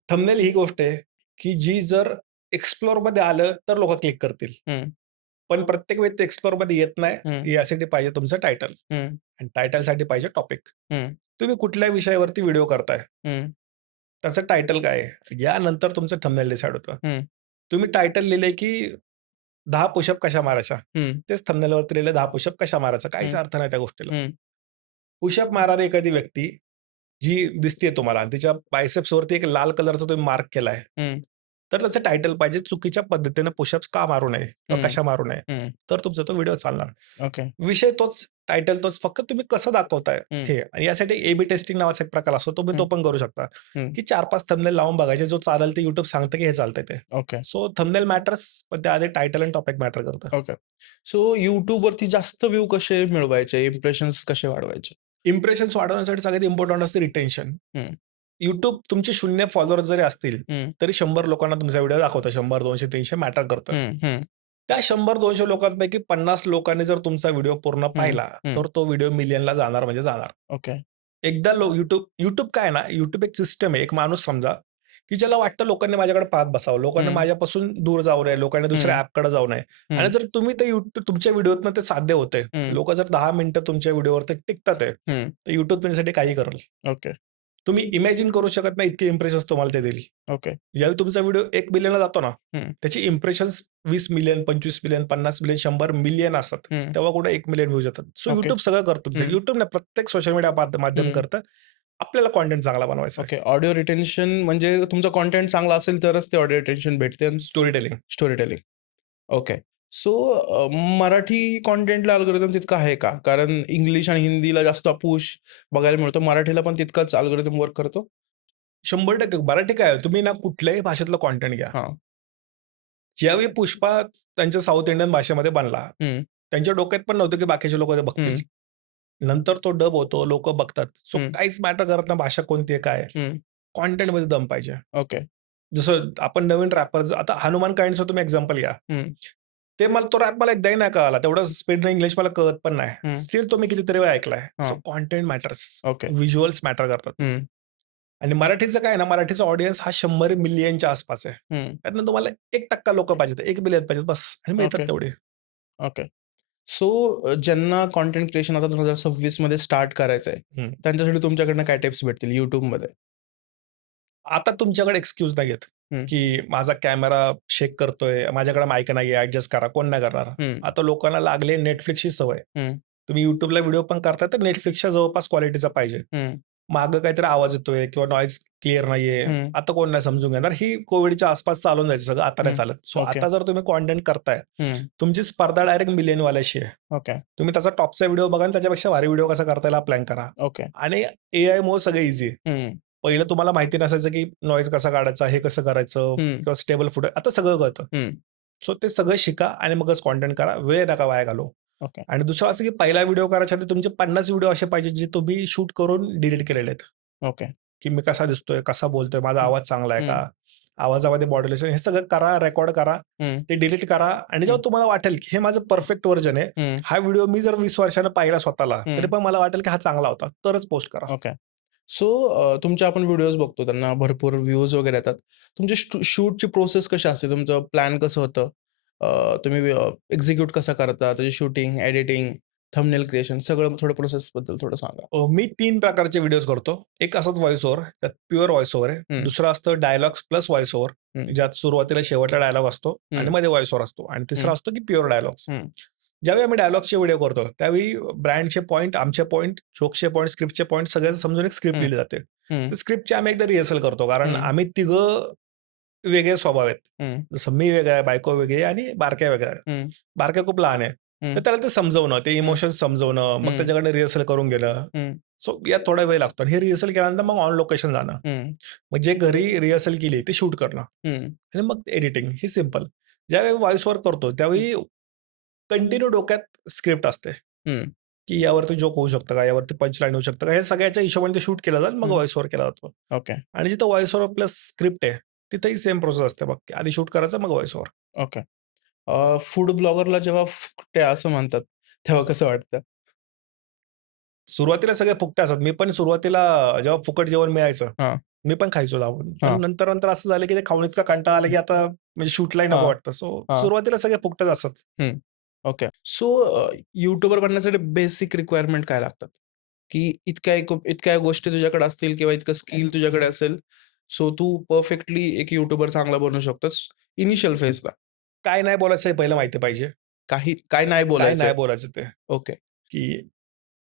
थंबनेल ही गोष्ट आहे, की जी जर एक्सप्लोरमध्ये आलं तर लोकं क्लिक करतील. हं, पण प्रत्येक वेळी ते एक्सप्लोरमध्ये येत नाही. हं, यासाठी पाहिजे तुमचं टायटल हं, आणि टायटलसाठी पाहिजे टॉपिक. हं, तुम्ही कुठल्या विषयावरती व्हिडिओ करताय, हं, त्याचं टायटल काय आहे? यानंतर तुमचं थंबनेल डिसाईड होतं. हं, तुम्ही टायटल लिहिलंय, की 10 पुशअप कशा मारायच्या? हं, तेच थंबनेलवरती लिहिलंय 10 पुशअप कशा मारायचा? काहीच हं, अर्थ नाही त्या गोष्टीला. हं. पुशअप मारणारी एखादी व्यक्ती जी दिसतीये तुम्हाला आणि तिच्या बायसेप्सवरती एक लाल कलरचा तुम्ही मार्क केलाय. हं, तर त्याचं टायटल पाहिजे चुकीच्या पद्धतीने पुशअप्स का मारू नये किंवा हं, कशा मारू नये. हं. तर तुमचा तो व्हिडिओ चालणार. ओके. विषय तोच, टायटल तोच, फक्त तुम्ही कसं दाखवताय हं, हे. आणि यासाठी ए-बी टेस्टिंग नावाचा एक प्रकार असतो. तुम्ही तो हं, पण करू शकता, हं. की 4-5 थंबनेल लावून बघायचे. जो चालेल ते YouTube सांगतं, की हे चालतंय ते. ओके, सो थंबनेल मॅटर्स, पण त्याआधी टायटल आणि टॉपिक मॅटर करतं. ओके. सो YouTubeवरती जास्त व्ह्यू कसे मिळवायचे? इम्प्रेशन्स कसे वाढवायचे? इम्प्रेशन्स वाढवण्यासाठी सगळ्यात इम्पोर्टंट असतं रिटेन्शन. हं, YouTube तुमचे 0 फॉलोअर्स जरी असतील, हं, तरी 100 लोकांना तुमचा व्हिडिओ दाखवतो. 100, 200, 300 मॅटर करतं. हं, हं, त्या 100-200 लोकांपैकी 50 लोकांनी जर तुमचा व्हिडिओ पूर्ण हं, पाहिला, हं. तर तो व्हिडिओ मिलियनला जाणार म्हणजे जाणार. ओके. एकदा YouTube काय आहे ना, YouTube एक सिस्टम आहे. एक माणूस समजा, की ज्याला वाटतं लोकांनी माझ्याकडे पाहत बसावं, लोकांनी हं, माझ्यापासून दूर जाऊ नये, लोकांनी दुसऱ्या हं, ॲपकडे जाऊ नये. आणि हं, जर तुम्ही ते तुमच्या व्हिडिओतनं ते साध्य होतंय. हं, लोकं जर 10 मिनिटं तुमच्या व्हिडिओवरती टिकतात आहे, हं. तर YouTube तुमच्यासाठी काही करेल. ओके, तुम्ही इमॅजिन करू शकत नाही इतके इम्प्रेशन्स तुम्हाला ते देईल. ओके. ज्यावेळी तुमचा व्हिडिओ 1 मिलियनला जातो ना, हं, त्याची impressions 20 million, 25 million, 50 million, 100 million असतात. हं. तेव्हा कुठे 1 मिलियन व्ह्यूज येतात. So okay. YouTube सगळं करतं तुमचं. हं, YouTube नाही, प्रत्येक सोशल मीडिया माध्यम हं. करतं. आपल्याला कंटेंट चांगला बनवायचा आहे. ओके. ऑडिओ रिटेन्शन म्हणजे तुमचा कंटेंट चांगला असेल तरच ते ऑडिओ रिटेन्शन भेटते आणि storytelling. Storytelling. Okay. So Marathi कंटेंटला अल्गोरिदम तितका आहे का? कारण इंग्लिश आणि हिंदीला जास्त पुश बघायला मिळतो. मराठीला पण तितकाच अल्गोरिदम वर्क करतो? 100% मराठी काय आहे, तुम्ही ना कुठल्याही भाषेतलं कंटेंट घ्या. हां. ज्यावेळी पुष्पा त्यांच्या साउथ इंडियन भाषेमध्ये बनला, हं, त्यांच्या डोक्यात पण नव्हतं की बाकीचे लोकं ते बघतील. हं, नंतर तो डब होतो, लोकं बघतात. सो हं, काहीच मॅटर करत नाही भाषा कोणती आहे, काय आहे. हं. कंटेंटमध्ये दम पाहिजे. ओके. जसं आपण नवीन रॅपर आता हनुमान काइंडचं तुम्ही एक्झाम्पल घ्या. हं, तो रॅप मला एकदाही नाही कळाला. तेवढं स्पीडनं इंग्लिश मला कळत पण नाही. हं. स्टिल तो मी कितीतरी वेळा ऐकलाय. सो हां. Content matters. Okay. Visuals matter करतात. हं, आणि मराठीचं काय आहे ना, मराठीचा ऑडियन्स हा 100 मिलियनच्या आसपास आहे. हं. त्यातनं तुम्हाला 1% लोकं पाहिजेत, 1 मिलियन पाहिजेत बस आणि मिळतात ओके, तेवढे. ओके. सो ज्यांना कंटेंट क्रिएशन आता 2026 मध्ये स्टार्ट करायचं आहे, हं. त्यांच्यासाठी तुमच्याकडनं काय टिप्स भेटतील YouTubeमध्ये? आता तुमच्याकडे एक्सक्यूज नाहीयेत, हं, की माझा कॅमेरा शेक करतोय, माझ्याकडे माईक नाहीये, ॲडजस्ट करा. कोण नाही करणार. हं, आता लोकांना लागली Netflixची सवय. हं, तुम्ही YouTubeला व्हिडिओ पण करताय, तर Netflixच्या जवळपास क्वालिटीचा पाहिजे. हं, मागं काहीतरी आवाज येतोय किंवा नॉईज क्लिअर नाहीये. हं, आता कोण नाही समजून घेणार. ही कोविडच्या आसपास चालून जायचं सगळं, आता नाही हं. चालत. So okay. आता जर तुम्ही कंटेंट करताय, हं. तुमची स्पर्धा डायरेक्ट मिलियनवाल्याशी आहे. ओके, तुम्ही त्याचा टॉपचा व्हिडिओ बघा आणि त्याच्यापेक्षा भारी व्हिडिओ कसा करता येईल हा प्लॅन करा. ओके. आणि एआयमुळे सगळं ईझी आहे. हं, पहिलं तुम्हाला माहिती नसायचं, की नॉईज कसा काढायचा, हे कसं करायचं हं, किंवा स्टेबल फुटेज आता सगळं कळतं. हं. सो ते सगळं शिका आणि मगच कंटेंट करा. वेळ नका वाया घालवू. ओके, आणि दुसरं असं, की पहिला व्हिडिओ करायच्या आधी तुमचे 50 व्हिडिओ असे पाहिजे, जे तुम्ही शूट करून डिलीट केलेले आहेत. ओके. की मी कसा दिसतोय, कसा बोलतोय, माझा हं, आवाज चांगला आहे हं, का? आवाजामध्ये मॉड्युलेशन हे सगळं करा, रेकॉर्ड करा, हं, ते डिलीट करा आणि हं, जेव्हा तुम्हाला वाटेल, की हे माझं परफेक्ट व्हर्जन आहे. हं, हा व्हिडिओ मी जर 20 वर्षानं पाहिला स्वतःला, तरी हं. पण मला वाटेल, की हा चांगला होता. तरच पोस्ट करा. ओके. सो तुमचे आपण व्हिडिओज बघतो, त्यांना भरपूर व्ह्यूज वगैरे येतात. तुमची शूटची प्रोसेस कशी असते? तुमचं प्लॅन कसं होतं? तुम्ही एक्झिक्यूट कसा करता? त्याची शूटिंग, एडिटिंग, थंबनेल क्रिएशन सगळं थोडं प्रोसेसबद्दल थोडं सांगा? मी 3 प्रकारचे व्हिडिओज करतो. एक असंच व्हॉईस ओव्हर, त्यात प्युअर व्हॉईस ओव्हर आहे. हं, दुसरं असतं डायलॉग्स प्लस व्हॉईस ओव्हर, हं, ज्यात सुरुवातीला शेवटला डायलॉग असतो आणि हं, मध्ये व्हॉईस ओव्हर असतो आणि तिसरा हं, असतो, की प्युअर डायलॉग्स. हं, ज्यावेळी आम्ही डायलॉगचे व्हिडिओ करतो, त्यावेळी ब्रँडचे पॉइंट, आमचे पॉइंट, जोक्सचे पॉइंट, स्क्रिप्टचे पॉइंट सगळ्यांचं समजून एक स्क्रिप्ट हं, लिहिली जाते. हं, तर स्क्रिप्टची आम्ही एकदा रिहर्सल करतो, कारण हं, आम्ही तिघं वेगळे स्वभाव आहेत. हं, जसं मी वेगळा आहे, बायको वेगळी आहे आणि बारक्या वेगळा आहे. हं, बारक्या खूप लहान आहे. तर हं, त्याला ते समजवणं, ते हं, इमोशन्स समजवणं, मग हं, त्याच्याकडनं रिहर्सल करून घेणं. हं, सो यात थोडा वेळ लागतो आणि हे रिहर्सल केल्यानंतर मग ऑन लोकेशन जाणं. हं, मग जे घरी रिहर्सल केली ते शूट करणं हं, आणि मग एडिटिंग हे सिंपल. ज्यावेळी व्हॉईस ओव्हर करतो, त्यावेळी कंटिन्यू डोक्यात स्क्रिप्ट असते, हं, की यावरती जोक होऊ शकतं का? यावरती पंचलाईन होऊ शकतं का? हे सगळ्याच्या हिशोबाने ते शूट केलं जातं, मग हं. व्हॉईस ओव्हर केला जातो. ओके. आणि जिथं व्हॉईस ओव्हर प्लस स्क्रिप्ट आहे, तिथेही सेम प्रोसेस असते बघ, की आधी शूट करायचं मग व्हॉईस ओव्हर. ओके. फूड ब्लॉगरला जेव्हा फुकटे असं म्हणतात, तेव्हा कसं वाटतं? सुरुवातीला सगळे फुकटे असतात. मी पण सुरुवातीला जेव्हा फुकट जेवण मिळायचं, हां, मी पण खायचो धावून. पण हां, नंतर असं झालं, की ते खाऊन इतका कंटाळा आला, की आता म्हणजे शूटलाही नको हां, वाटतं. सो हां. सुरुवातीला सगळे फुकटच असतात. हं. ओके. सो यूट्यूबर बनण्यासाठी बेसिक रिक्वायरमेंट काय लागतात? की इतक्या गोष्टी तुझ्याकडे असतील किंवा इतकं स्किल तुझ्याकडे असेल, सो तू परफेक्टली एक यूट्यूबर चांगला बनू शकतोस इनिशियल फेजला. काय नाही बोलायचं हे पहिलं माहिती पाहिजे. काय नाही काय बोलायचंय? नाही बोलायचं ते, ओके. की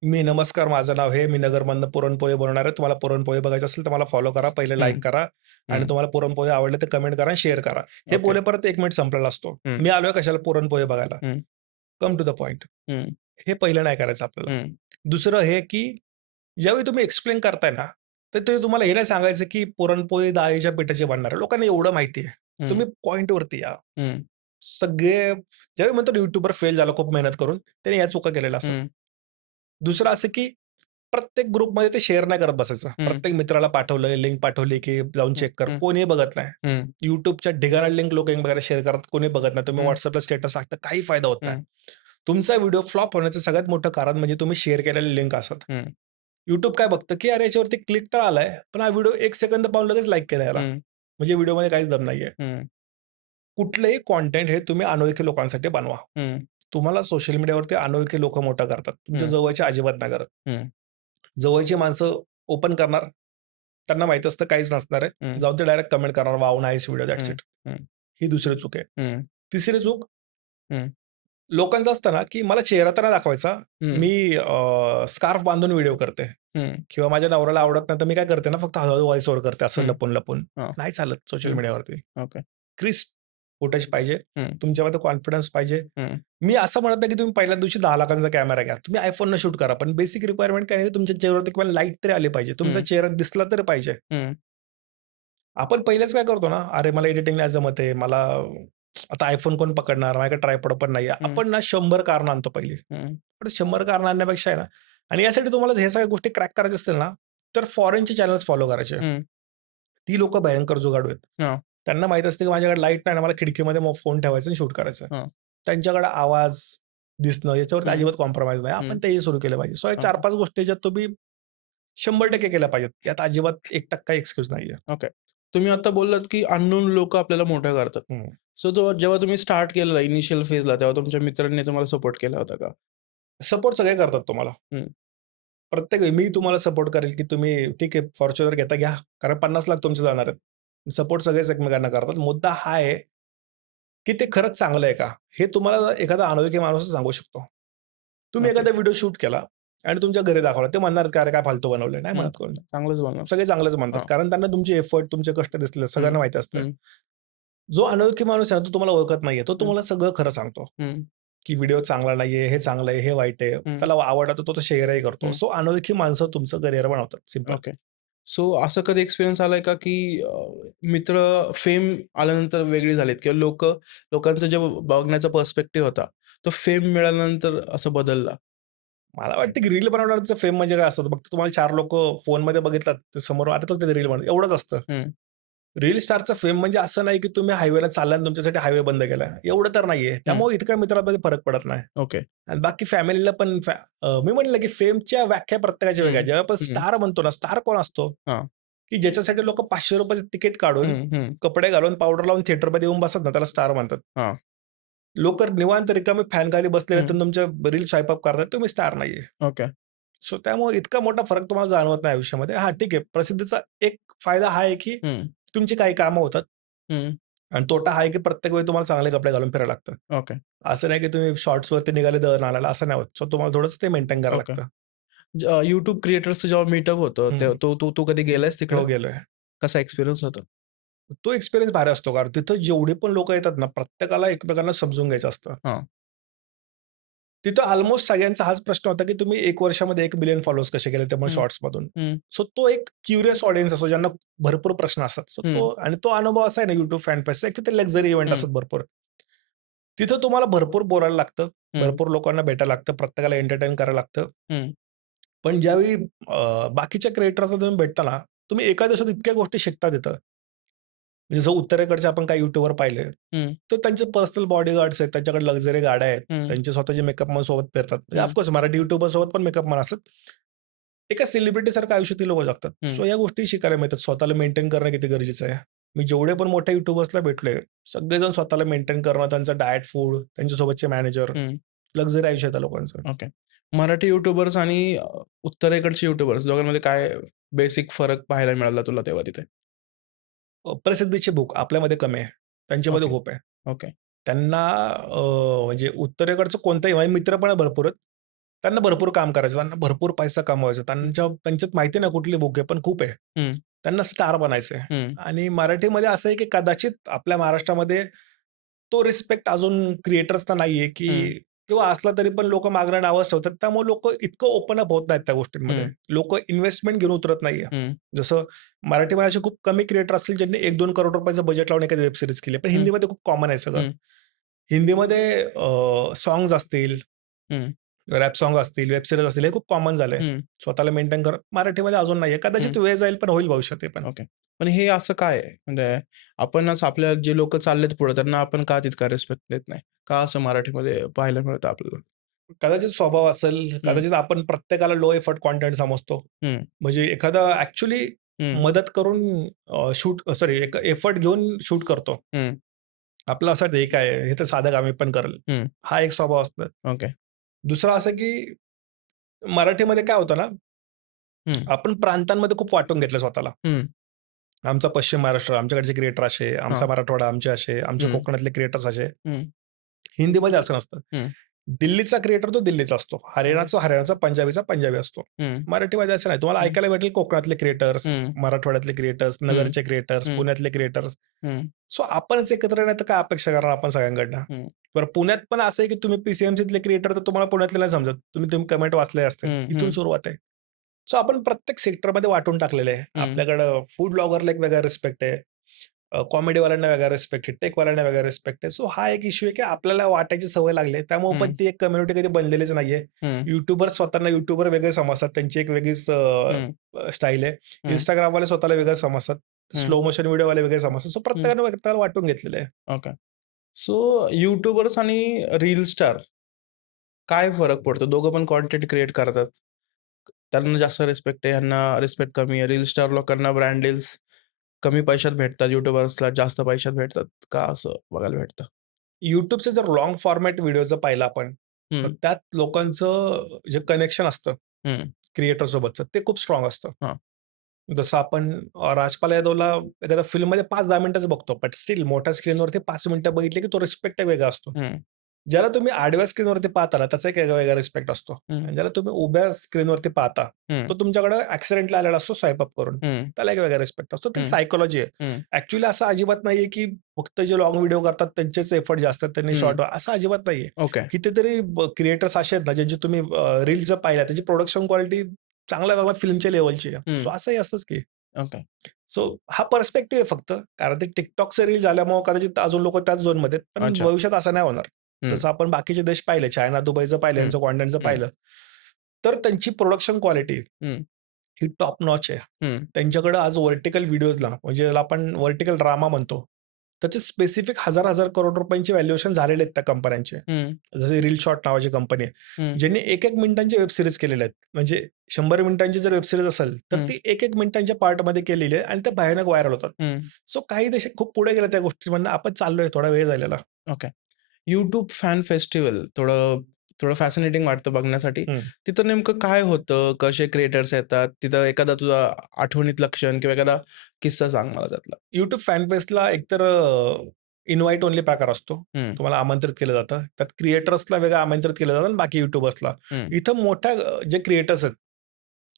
मी नमस्कार माझं नाव हे, मी नगरमधनं पुरणपोळी बनवणार आहे. तुम्हाला पुरणपोळी बघायची असेल तर मला फॉलो करा. पहिले हं, लाईक करा आणि हं. तुम्हाला पुरणपोळी आवडली तर कमेंट करा आणि शेअर करा. हे ओके. बोलेपर्यंत 1 मिनिट संपलेला असतो. हं, मी आलोय कशाला पुरणपोळी बघायला. हं, कम टू द पॉइंट. हं, हे पहिलं नाही करायचं आपल्याला. हं, दुसरं हे, की ज्यावेळी तुम्ही एक्सप्लेन करताय ना, तर ते तुम्हाला हे नाही सांगायचं, की पुरणपोळी डाळीच्या पिठाची बनणार आहे. लोकांना एवढं माहिती आहे. हं, तुम्ही पॉइंटवरती या. हं, सगळे ज्यावेळी म्हणतो यूट्यूबर फेल झाला खूप मेहनत करून, त्याने या चुका केलेल्या असतात. हं, दुसरं असं, की प्रत्येक ग्रुपमध्ये ते शेअर नाही करत बसायचं. हं, प्रत्येक मित्राला पाठवलंय, लिंक पाठवली, की जाऊन हं, चेक कर. हं, कोणीही बघत नाही. हं, YouTubeच्या ढिगारा लिंक लोक एकमेकांना शेअर करतात. कोणी बघत नाही. तुम्ही हं, WhatsAppला स्टेटस टाकता, काही फायदा होत नाही. हं, तुमचा व्हिडिओ फ्लॉप होण्याचं सगळ्यात मोठं कारण म्हणजे तुम्ही शेअर केलेले लिंक असतात. हं, YouTube काय बघतं, की अरे याच्यावरती क्लिक तर आलाय, पण हा व्हिडिओ 1 सेकंद पाहून लगेच लाईक केला याला. हं, म्हणजे व्हिडिओमध्ये काहीच दम नाहीये. हं, कुठलंही कंटेंट हे तुम्ही अनोळखी लोकांसाठी बनवा. हं, तुम्हाला सोशल मीडियावरती अनोळखी लोकं मोठं करतात. तुमच्या हं, जवळचे अजिबात नाही करत. हं, जवळची माणसं ओपन करणार. त्यांना माहीत असतं काहीच नसणार आहे. हं, जाऊन ते डायरेक्ट कमेंट करणार, "वॉव नाईस व्हिडिओ, दॅट्स हं, इट." हं, ही दुसरी चूक आहे. हं, तिसरी चूक हं, लोकांचं असतं ना, की मला चेहरा तर नाही दाखवायचा. हं, मी स्कार्फ बांधून व्हिडिओ करते हं, किंवा माझ्या नवऱ्याला आवडत नाही, तर मी काय करते ना, फक्त हळू-हळू व्हॉईस ओव्हर करते असं हं, लपून-लपून. हां, नाही चालत सोशल हं, मीडियावरती. ओके. क्रिस्प फुटेज पाहिजे. हं, तुमच्यामध्ये कॉन्फिडन्स पाहिजे. हं, मी असं म्हणत नाही, की तुम्ही पहिल्या दिवशी 10 लाखांचा कॅमेरा घ्या. तुम्ही iPhoneनं शूट करा. पण बेसिक रिक्वायरमेंट काय आहे, तुमच्या चेहऱ्यावरती किंवा लाईट तरी आली पाहिजे. तुमचा हं, चेहरा दिसला तरी पाहिजे. हं, आपण पहिलेच काय करतो ना, "अरे, मला एडिटिंग नाही जमत आहे. मला आता iPhone कोण पकडणार? माझ्याकडे ट्रायपॉड पण नाहीये." हं, आपण ना 100 कारणं आणतो पहिली. हं, पण 100 कारणं आणण्यापेक्षा आहे ना आणि यासाठी तुम्हाला ह्या सगळ्या गोष्टी क्रॅक करायच्या असतील ना, तर फॉरेनचे चॅनल्स फॉलो करायचे. हं, ती लोकं भयंकर जुगाडू आहेत. हां, त्यांना माहीत असतं, की माझ्याकडे लाईट नाही ना, मला खिडकीमध्ये मग फोन ठेवायचा आणि शूट करायचं. हां, त्यांच्याकडे आवाज, दिसणं याच्यावरती हं, अजिबात कॉम्प्रोमाईज नाही. आपण हं, तेही सुरू केलं पाहिजे. सो या ओके, 4-5 गोष्टी ज्यात तुम्ही 100% केल्या पाहिजेत. यात अजिबात 1% एक्सक्यूज नाहीये. ओके. तुम्ही आता बोललात, की अननोन लोकं आपल्याला मोठं करतात. हं. सो तो जेव्हा तुम्ही स्टार्ट केलेला इनिशियल फेजला, तेव्हा तुमच्या मित्रांनी तुम्हाला सपोर्ट केला होता का? सपोर्ट सगळे करतात तुम्हाला. हं, प्रत्येक वेळी मी तुम्हाला सपोर्ट करेल, की तुम्ही ठीक आहे फॉर्च्युनर घेता घ्या. कारण 50 लाख तुमचे जाणार आहेत. सपोर्ट सगळेच एकमेकांना करतात. मुद्दा हा आहे, की ते खरंच चांगलं आहे का? हे तुम्हाला एखादा अनोळखी माणूसच सांगू शकतो. तुम्ही ओके. एखादा व्हिडिओ शूट केला आणि तुमच्या घरी दाखवला. ते म्हणणार आहेत, की "अरे काय फालतू बनवलंय." नाही हं, म्हणत कोण. चांगलंच बनवा. सगळे चांगलंच म्हणतात. हां, कारण त्यांना तुमचे एफर्ट, तुमचे कष्ट दिसले हं, सगळ्यांना माहिती असतं. हं, जो अनोळखी माणूस आहे ना, तो तुम्हाला ओळखत नाहीये. तो हं, तुम्हाला सगळं खरं सांगतो, हं, की व्हिडिओ चांगला नाहीये, हे चांगलं आहे, हे वाईट आहे. हं, त्याला आवडतं तो शेअरही करतो. हं, सो अनोळखी माणसं तुमचं करिअर बनवतात. सिंपल. ओके. सो असं कधी एक्सपिरियन्स आलाय का, की मित्र फेम आल्यानंतर वेगळी झालीत किंवा लोकांचा जे बघण्याचा पर्स्पेक्टिव्ह होता, तो फेम मिळाल्यानंतर असं बदलला? मला वाटतं, की रील बनवण्याचं फेम म्हणजे काय असतं? फक्त तुम्हाला 4 लोकं फोनमध्ये बघितलात, ते समोर आठवतं ते रील बनवलं एवढंच असतं. हं, रील स्टारचा फेम म्हणजे असं नाही, की तुम्ही हायवेला चालला आणि तुमच्यासाठी हायवे बंद केलाय. एवढं तर नाहीये. हं, त्यामुळे इतका मित्रांमध्ये फरक पडत नाही. ओके. आणि बाकी फॅमिलीला पण मी म्हटलं, की फेमच्या व्याख्या प्रत्येकाच्या वेगळ्या हं, आहेत. जेव्हा आपण हं, स्टार म्हणतो ना, स्टार कोण असतो? हां, की ज्याच्यासाठी लोकं ₹500 तिकीट काढून, हं, हं, कपडे घालून, पावडर लावून थिएटरमध्ये येऊन बसतात ना, त्याला स्टार म्हणतात. हां, लोकं निवांत रिकामे फॅनखाली बसलेले आहेत हं, आणि तुमच्या रील स्वाईप अप करतायत. तुम्ही स्टार नाहीये. ओके. सो त्यामुळे इतका मोठा फरक तुम्हाला जाणवत नाही आयुष्यामध्ये. हां, ठीक आहे. प्रसिद्धीचा एक फायदा हा आहे, की हं, तुमची काही कामं होतात हं, आणि तोटा हा आहे, की प्रत्येक वेळी तुम्हाला चांगले कपडे घालून फिरायला लागतं. ओके, असं नाही, की तुम्ही शॉर्ट्सवरती निघाले दळण आणायला, असं नाही होत. सो तुम्हाला थोडंसं ते मेंटेन करावं ओके. लागतं. YouTube क्रिएटर्सचं जेव्हा मीटअप होतं, हं. तेव्हा तू कधी गेलायस तिकडं? हो, गेलोय. कसा एक्सपिरियन्स होता? तो एक्सपिरियन्स भारी असतो. कारण तिथं जेवढे पण लोकं येतात ना, प्रत्येकाला एकमेकांना समजून घ्यायचं असतं. हां, तिथं अल्मोस्ट सगळ्यांचा हाच प्रश्न होता, की तुम्ही 1 वर्षामध्ये 1 बिलियन फॉलोअर्स कसे केले, ते पण हं, शॉर्ट्समधून. हं, सो तो एक क्युरियस ऑडियन्स असतो, ज्यांना भरपूर प्रश्न असतात. सो तो हं, आणि तो अनुभव असा आहे ना YouTube फॅन पेजचा, एक तिथे लक्झरी इव्हेंट हं, असतात भरपूर. तिथं तुम्हाला भरपूर बोलायला लागतं, हं, भरपूर लोकांना भेटायला लागतं, प्रत्येकाला एंटरटेन करायला लागतं. हं, पण ज्यावेळी बाकीच्या क्रिएटर्सना तुम्ही भेटता ना, तुम्ही एका दिवसात इतक्या गोष्टी शिकता तिथं. म्हणजे जर उत्तरेकडचे आपण काही युट्यूबर पाहिले, हं, तर त्यांचे पर्सनल बॉडीगार्ड्स आहेत, त्यांच्याकडे लक्झरी गाड्या आहेत, हं, त्यांचे स्वतःचे मेकअप मॅन सोबत फिरतात. म्हणजे हं, ऑफकोर्स मराठी युट्यूबर सोबत पण मेकअप मॅन असतात. एका सेलिब्रिटीसारखं आयुष्य ती लोकं जगतात. हं, सो या गोष्टी शिकायला मिळतात. स्वतःला मेंटेन करणं किती गरजेचं आहे. मी जेवढे पण मोठ्या युट्यूबर्सला भेटलोय, सगळेजण स्वतःला मेंटेन करणं, त्यांचं डाएट, फूड, त्यांच्यासोबतचे मॅनेजर, हं. लक्झरी आयुष्य आहे त्या लोकांचं. ओके. मराठी युट्यूबर्स आणि उत्तरेकडचे युट्यूबर्स दोघांमध्ये काय बेसिक फरक पाहायला मिळाला तुला तेव्हा तिथे? प्रसिद्धीची भूक आपल्यामध्ये कमी आहे. त्यांच्यामध्ये ओके, खूप आहे. ओके. त्यांना म्हणजे उत्तरेकडचं कोणतंही माझे मित्र पण भरपूर आहेत. त्यांना भरपूर काम करायचं, त्यांना भरपूर पैसा कमवायचा. त्यांच्यात माहिती नाही कुठली भूक आहे, पण खूप आहे. हं, त्यांना स्टार बनायचं आहे. हं, आणि मराठीमध्ये असं आहे, की कदाचित आपल्या महाराष्ट्रामध्ये तो रिस्पेक्ट अजून क्रिएटर्सना नाहीये, हं, की किंवा असला तरी पण लोकं मागणं नावच ठेवतात. त्यामुळे लोकं इतकं ओपन अप होत नाहीत त्या गोष्टींमध्ये. हं, लोकं इन्व्हेस्टमेंट घेऊन उतरत नाहीये. हं, जसं मराठीमध्ये असे खूप कमी क्रिएटर असतील, ज्यांनी ₹1-2 करोड रुपयाचं बजेट लावून एखादी वेब सीरीज केली. पण हं, हिंदीमध्ये खूप कॉमन आहे सगळं. हं, हिंदीमध्ये सॉन्ग्स असतील, हं, रॅप सॉन्ग असतील, वेब सीरीज असतील, हे खूप कॉमन झालंय. हं, स्वतःला मेंटेन करणं. मराठीमध्ये अजून नाहीये. हं. कदाचित वेळ जाईल, पण होईल भविष्यात ते पण. ओके. पण हे असं काय आहे? म्हणजे आपणच आपल्या जे लोकं चाललेत पुढे त्यांना आपण का तितका रिस्पेक्ट देत नाही? का असं मराठीमध्ये पाहायला मिळतं आपल्याला? कदाचित स्वभाव असेल, हं, कदाचित आपण प्रत्येकाला लो एफर्ट कंटेंट समजतो. हं, म्हणजे एखादा ॲक्चुअली हं, मदत करून एक एफर्ट घेऊन शूट करतो. हं, आपलं असं हे काय आहे? हे तर साधं काम मी पण करेल. हं. हा एक स्वभाव असतो. ओके. दुसरं असं की मराठीमध्ये काय होतं ना, हं, आपण प्रांतांमध्ये खूप वाटून घेतलं स्वतःला. हं. आमचा पश्चिम महाराष्ट्र, आमच्याकडचे क्रिएटर असे, आमचा हां. मराठवाडा आमचे असे, आमच्या हं, कोकणातले क्रिएटर्स असे. हं, हिंदीमध्ये असं नसतं. हं, दिल्लीचा क्रिएटर तो दिल्लीचा असतो. हरियाणाचा, पंजाबीचा पंजाबी असतो. हं, मराठीमध्ये असं नाही. तुम्हाला हं, ऐकायला भेटेल कोकणातले क्रिएटर्स, हं, मराठवाड्यातले क्रिएटर्स, हं, नगरचे क्रिएटर्स, हं, पुण्यातले क्रिएटर्स. हं, सो आपणच एकत्र नाही तर काय अपेक्षा करणार आपण सगळ्यांकडनं? हं, बरं पुण्यात पण असं आहे की तुम्ही पी-सी-एम-सीतले क्रिएटर तर तुम्हाला पुण्यातले नाही समजत. तुम्ही कमेंट वाचले असतील. हं, इथून हं, सुरुवात आहे. सो आपण प्रत्येक सेक्टरमध्ये वाटून टाकलेलं आहे. हं, आपल्याकडं फूड ब्लॉगरला एक वेगळा रिस्पेक्ट आहे. कॉमेडीवाल्यांना वेगळा रिस्पेक्ट आहे. टेकवाल्यांना वेगळा रिस्पेक्ट आहे. सो हा एक इश्यू आहे की आपल्याला वाटायची सवय लागली आहे. त्यामुळे पण हं, ती एक कम्युनिटी कधी बनलेलीच नाहीये. हं, यूट्यूबर स्वतःना यूट्यूबर वेगळे समजतात. त्यांची एक वेगळीच हं, स्टाईल आहे. हं, Instagramवाले स्वतःला वेगळं समजतात. हं, स्लो मोशन व्हिडिओवाले वेगळे समजतात. सो हं. प्रत्येकाने व्यक्तीला वाटून घेतलेलं आहे. ओके. सो यूट्यूबर्स आणि रील स्टार काय फरक पडतो? दोघं पण कंटेंट क्रिएट करतात. त्यांना जास्त रिस्पेक्ट आहे, ह्यांना रिस्पेक्ट कमी आहे. रील स्टार लोकांना ब्रँड डील्स कमी पैशात भेटतात, यूट्यूबर्सला जास्त पैशात भेटतात. का असं बघायला भेटतं? YouTubeचे जर लाँग फॉर्मॅट व्हिडिओ पाहिलं आपण, तर हं, त्यात लोकांचं जे कनेक्शन असतं हं, क्रिएटरसोबतचं ते खूप स्ट्राँग असतं. हां, जसं आपण राजपाल यादवला एखाद्या फिल्ममध्ये 5-10 मिनिटंच बघतो. बट स्टिल मोठ्या स्क्रीनवरती 5 मिनिटं बघितले की तो रिस्पेक्ट वेगळा असतो. हं, ज्याला तुम्ही आडव्या स्क्रीनवरती पाहता ना, त्याचा एक वेगळा रिस्पेक्ट असतो. हं, आणि ज्याला तुम्ही उभ्या स्क्रीनवरती पाहता, हं, तो तुमच्याकडे ॲक्सिडेंटला आलेला असतो स्वाईप अप करून. हं, त्याला एक वेगळा रिस्पेक्ट असतो. ते हं, सायकॉलॉजी आहे. हं, ॲक्चुअली असं अजिबात नाहीये की फक्त जे लाँग व्हिडिओ करतात त्यांचेच एफर्ट जास्त आहेत, त्यांनी हं. शॉर्ट असं अजिबात नाहीये. ओके. कितीतरी क्रिएटर्स असे आहेत ना, ज्यांची तुम्ही रील्स जर पाहिल्या, त्याची प्रोडक्शन क्वालिटी चांगल्या फिल्मच्या लेव्हलची आहे. सो हं. असंही असतंच की. ओके. सो हा पर्स्पेक्टिव्ह आहे फक्त. कारण ते TikTokचं रील झाल्यामुळं कदाचित अजून लोकं त्याच झोनमध्ये आहेत. पण अच्छा. भविष्यात असं नाही होणार. हं, जसं आपण बाकीचे देश पाहिले, चायना, दुबईचं पाहिलं, हं, यांचं कंटेंटचं हं, पाहिलं, तर त्यांची प्रोडक्शन क्वालिटी हं, ही टॉप नॉच आहे. हं, त्यांच्याकडं आज व्हर्टिकल व्हिडिओजला म्हणजे ज्याला आपण व्हर्टिकल ड्रामा म्हणतो, त्याचे स्पेसिफिक हजार-हजार करोड रुपयांचे व्हॅल्युएशन झालेले आहेत त्या कंपन्यांचे. हं, जसे रील शॉट नावाची कंपनी आहे. हं, ज्यांनी 1-1 मिनिटांच्या वेब सीरीज केलेल्या आहेत. म्हणजे 100 मिनिटांची जर वेब सीरीज असेल, तर हं, ती 1-1 मिनिटांच्या पार्टमध्ये केलेली आहे आणि त्या भयानक व्हायरल होतात. हं. सो काही देश खूप पुढे गेले त्या गोष्टींमधनं. आपण चाललोय, थोडा वेळ झालेला. ओके. YouTube फॅन फेस्टिव्हल थोडं थोडं फॅसिनेटिंग वाटतं बघण्यासाठी. हं. तिथं नेमकं काय होतं? कसे क्रिएटर्स येतात? तिथं एखादा तुझा आठवणीतला क्षण किंवा एखादा किस्सा सांग मला त्यातला? YouTube फॅन बेसला एकतर इन्व्हाईट ओन्ली प्रकार असतो. हं, तुम्हाला आमंत्रित केलं जातं. त्यात क्रिएटर्सला वेगळं आमंत्रित केलं जातं आणि बाकी युट्यूबर्सला. हं, इथं मोठ्या जे क्रिएटर्स आहेत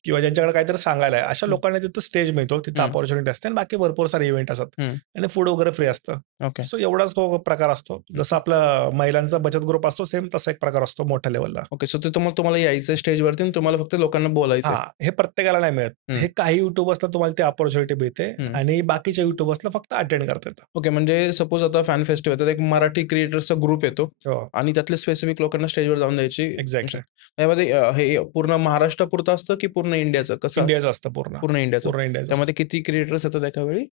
किंवा ज्यांच्याकडे काहीतरी सांगायला आहे, अशा हं, लोकांना तिथं स्टेज मिळतो. तिथं हं, अपॉर्च्युनिटी असते आणि बाकी भरपूर सारे इव्हेंट असतात हं. आणि फूड वगैरे फ्री असतं. ओके. सो एवढाच तो प्रकार असतो. जसं आपला महिलांचा बचत ग्रुप असतो, सेम तसा एक प्रकार असतो मोठ्या लेव्हलला. ओके. सो ते तुम्हाला यायचं स्टेजवरती आणि तुम्हाला फक्त लोकांना बोलायचंय. हां, हे प्रत्येकाला नाही मिळत. हं, हे काही युट्यूबर्सला तुम्हाला ती अपॉर्च्युनिटी मिळते हं. आणि बाकीच्या युट्यूबर्सला फक्त अटेंड करता येतं. ओके. म्हणजे सपोज आता फॅन फेस्टिव्हल तर एक मराठी क्रिएटर्सचा ग्रुप येतो हो, आणि त्यातले स्पेसिफिक लोकांना स्टेजवर जाऊन द्यायची एक्झॅक्टली. यामध्ये हे पूर्ण महाराष्ट्रापुरतं असतं की पूर्ण इंडियाचं? कसं इंडियाचं असतं? असतं पूर्ण. पूर्ण इंडियाचं. पूर्ण इंडियाचं असतं. त्यामध्ये किती क्रिएटर्स येतात एका वेळी?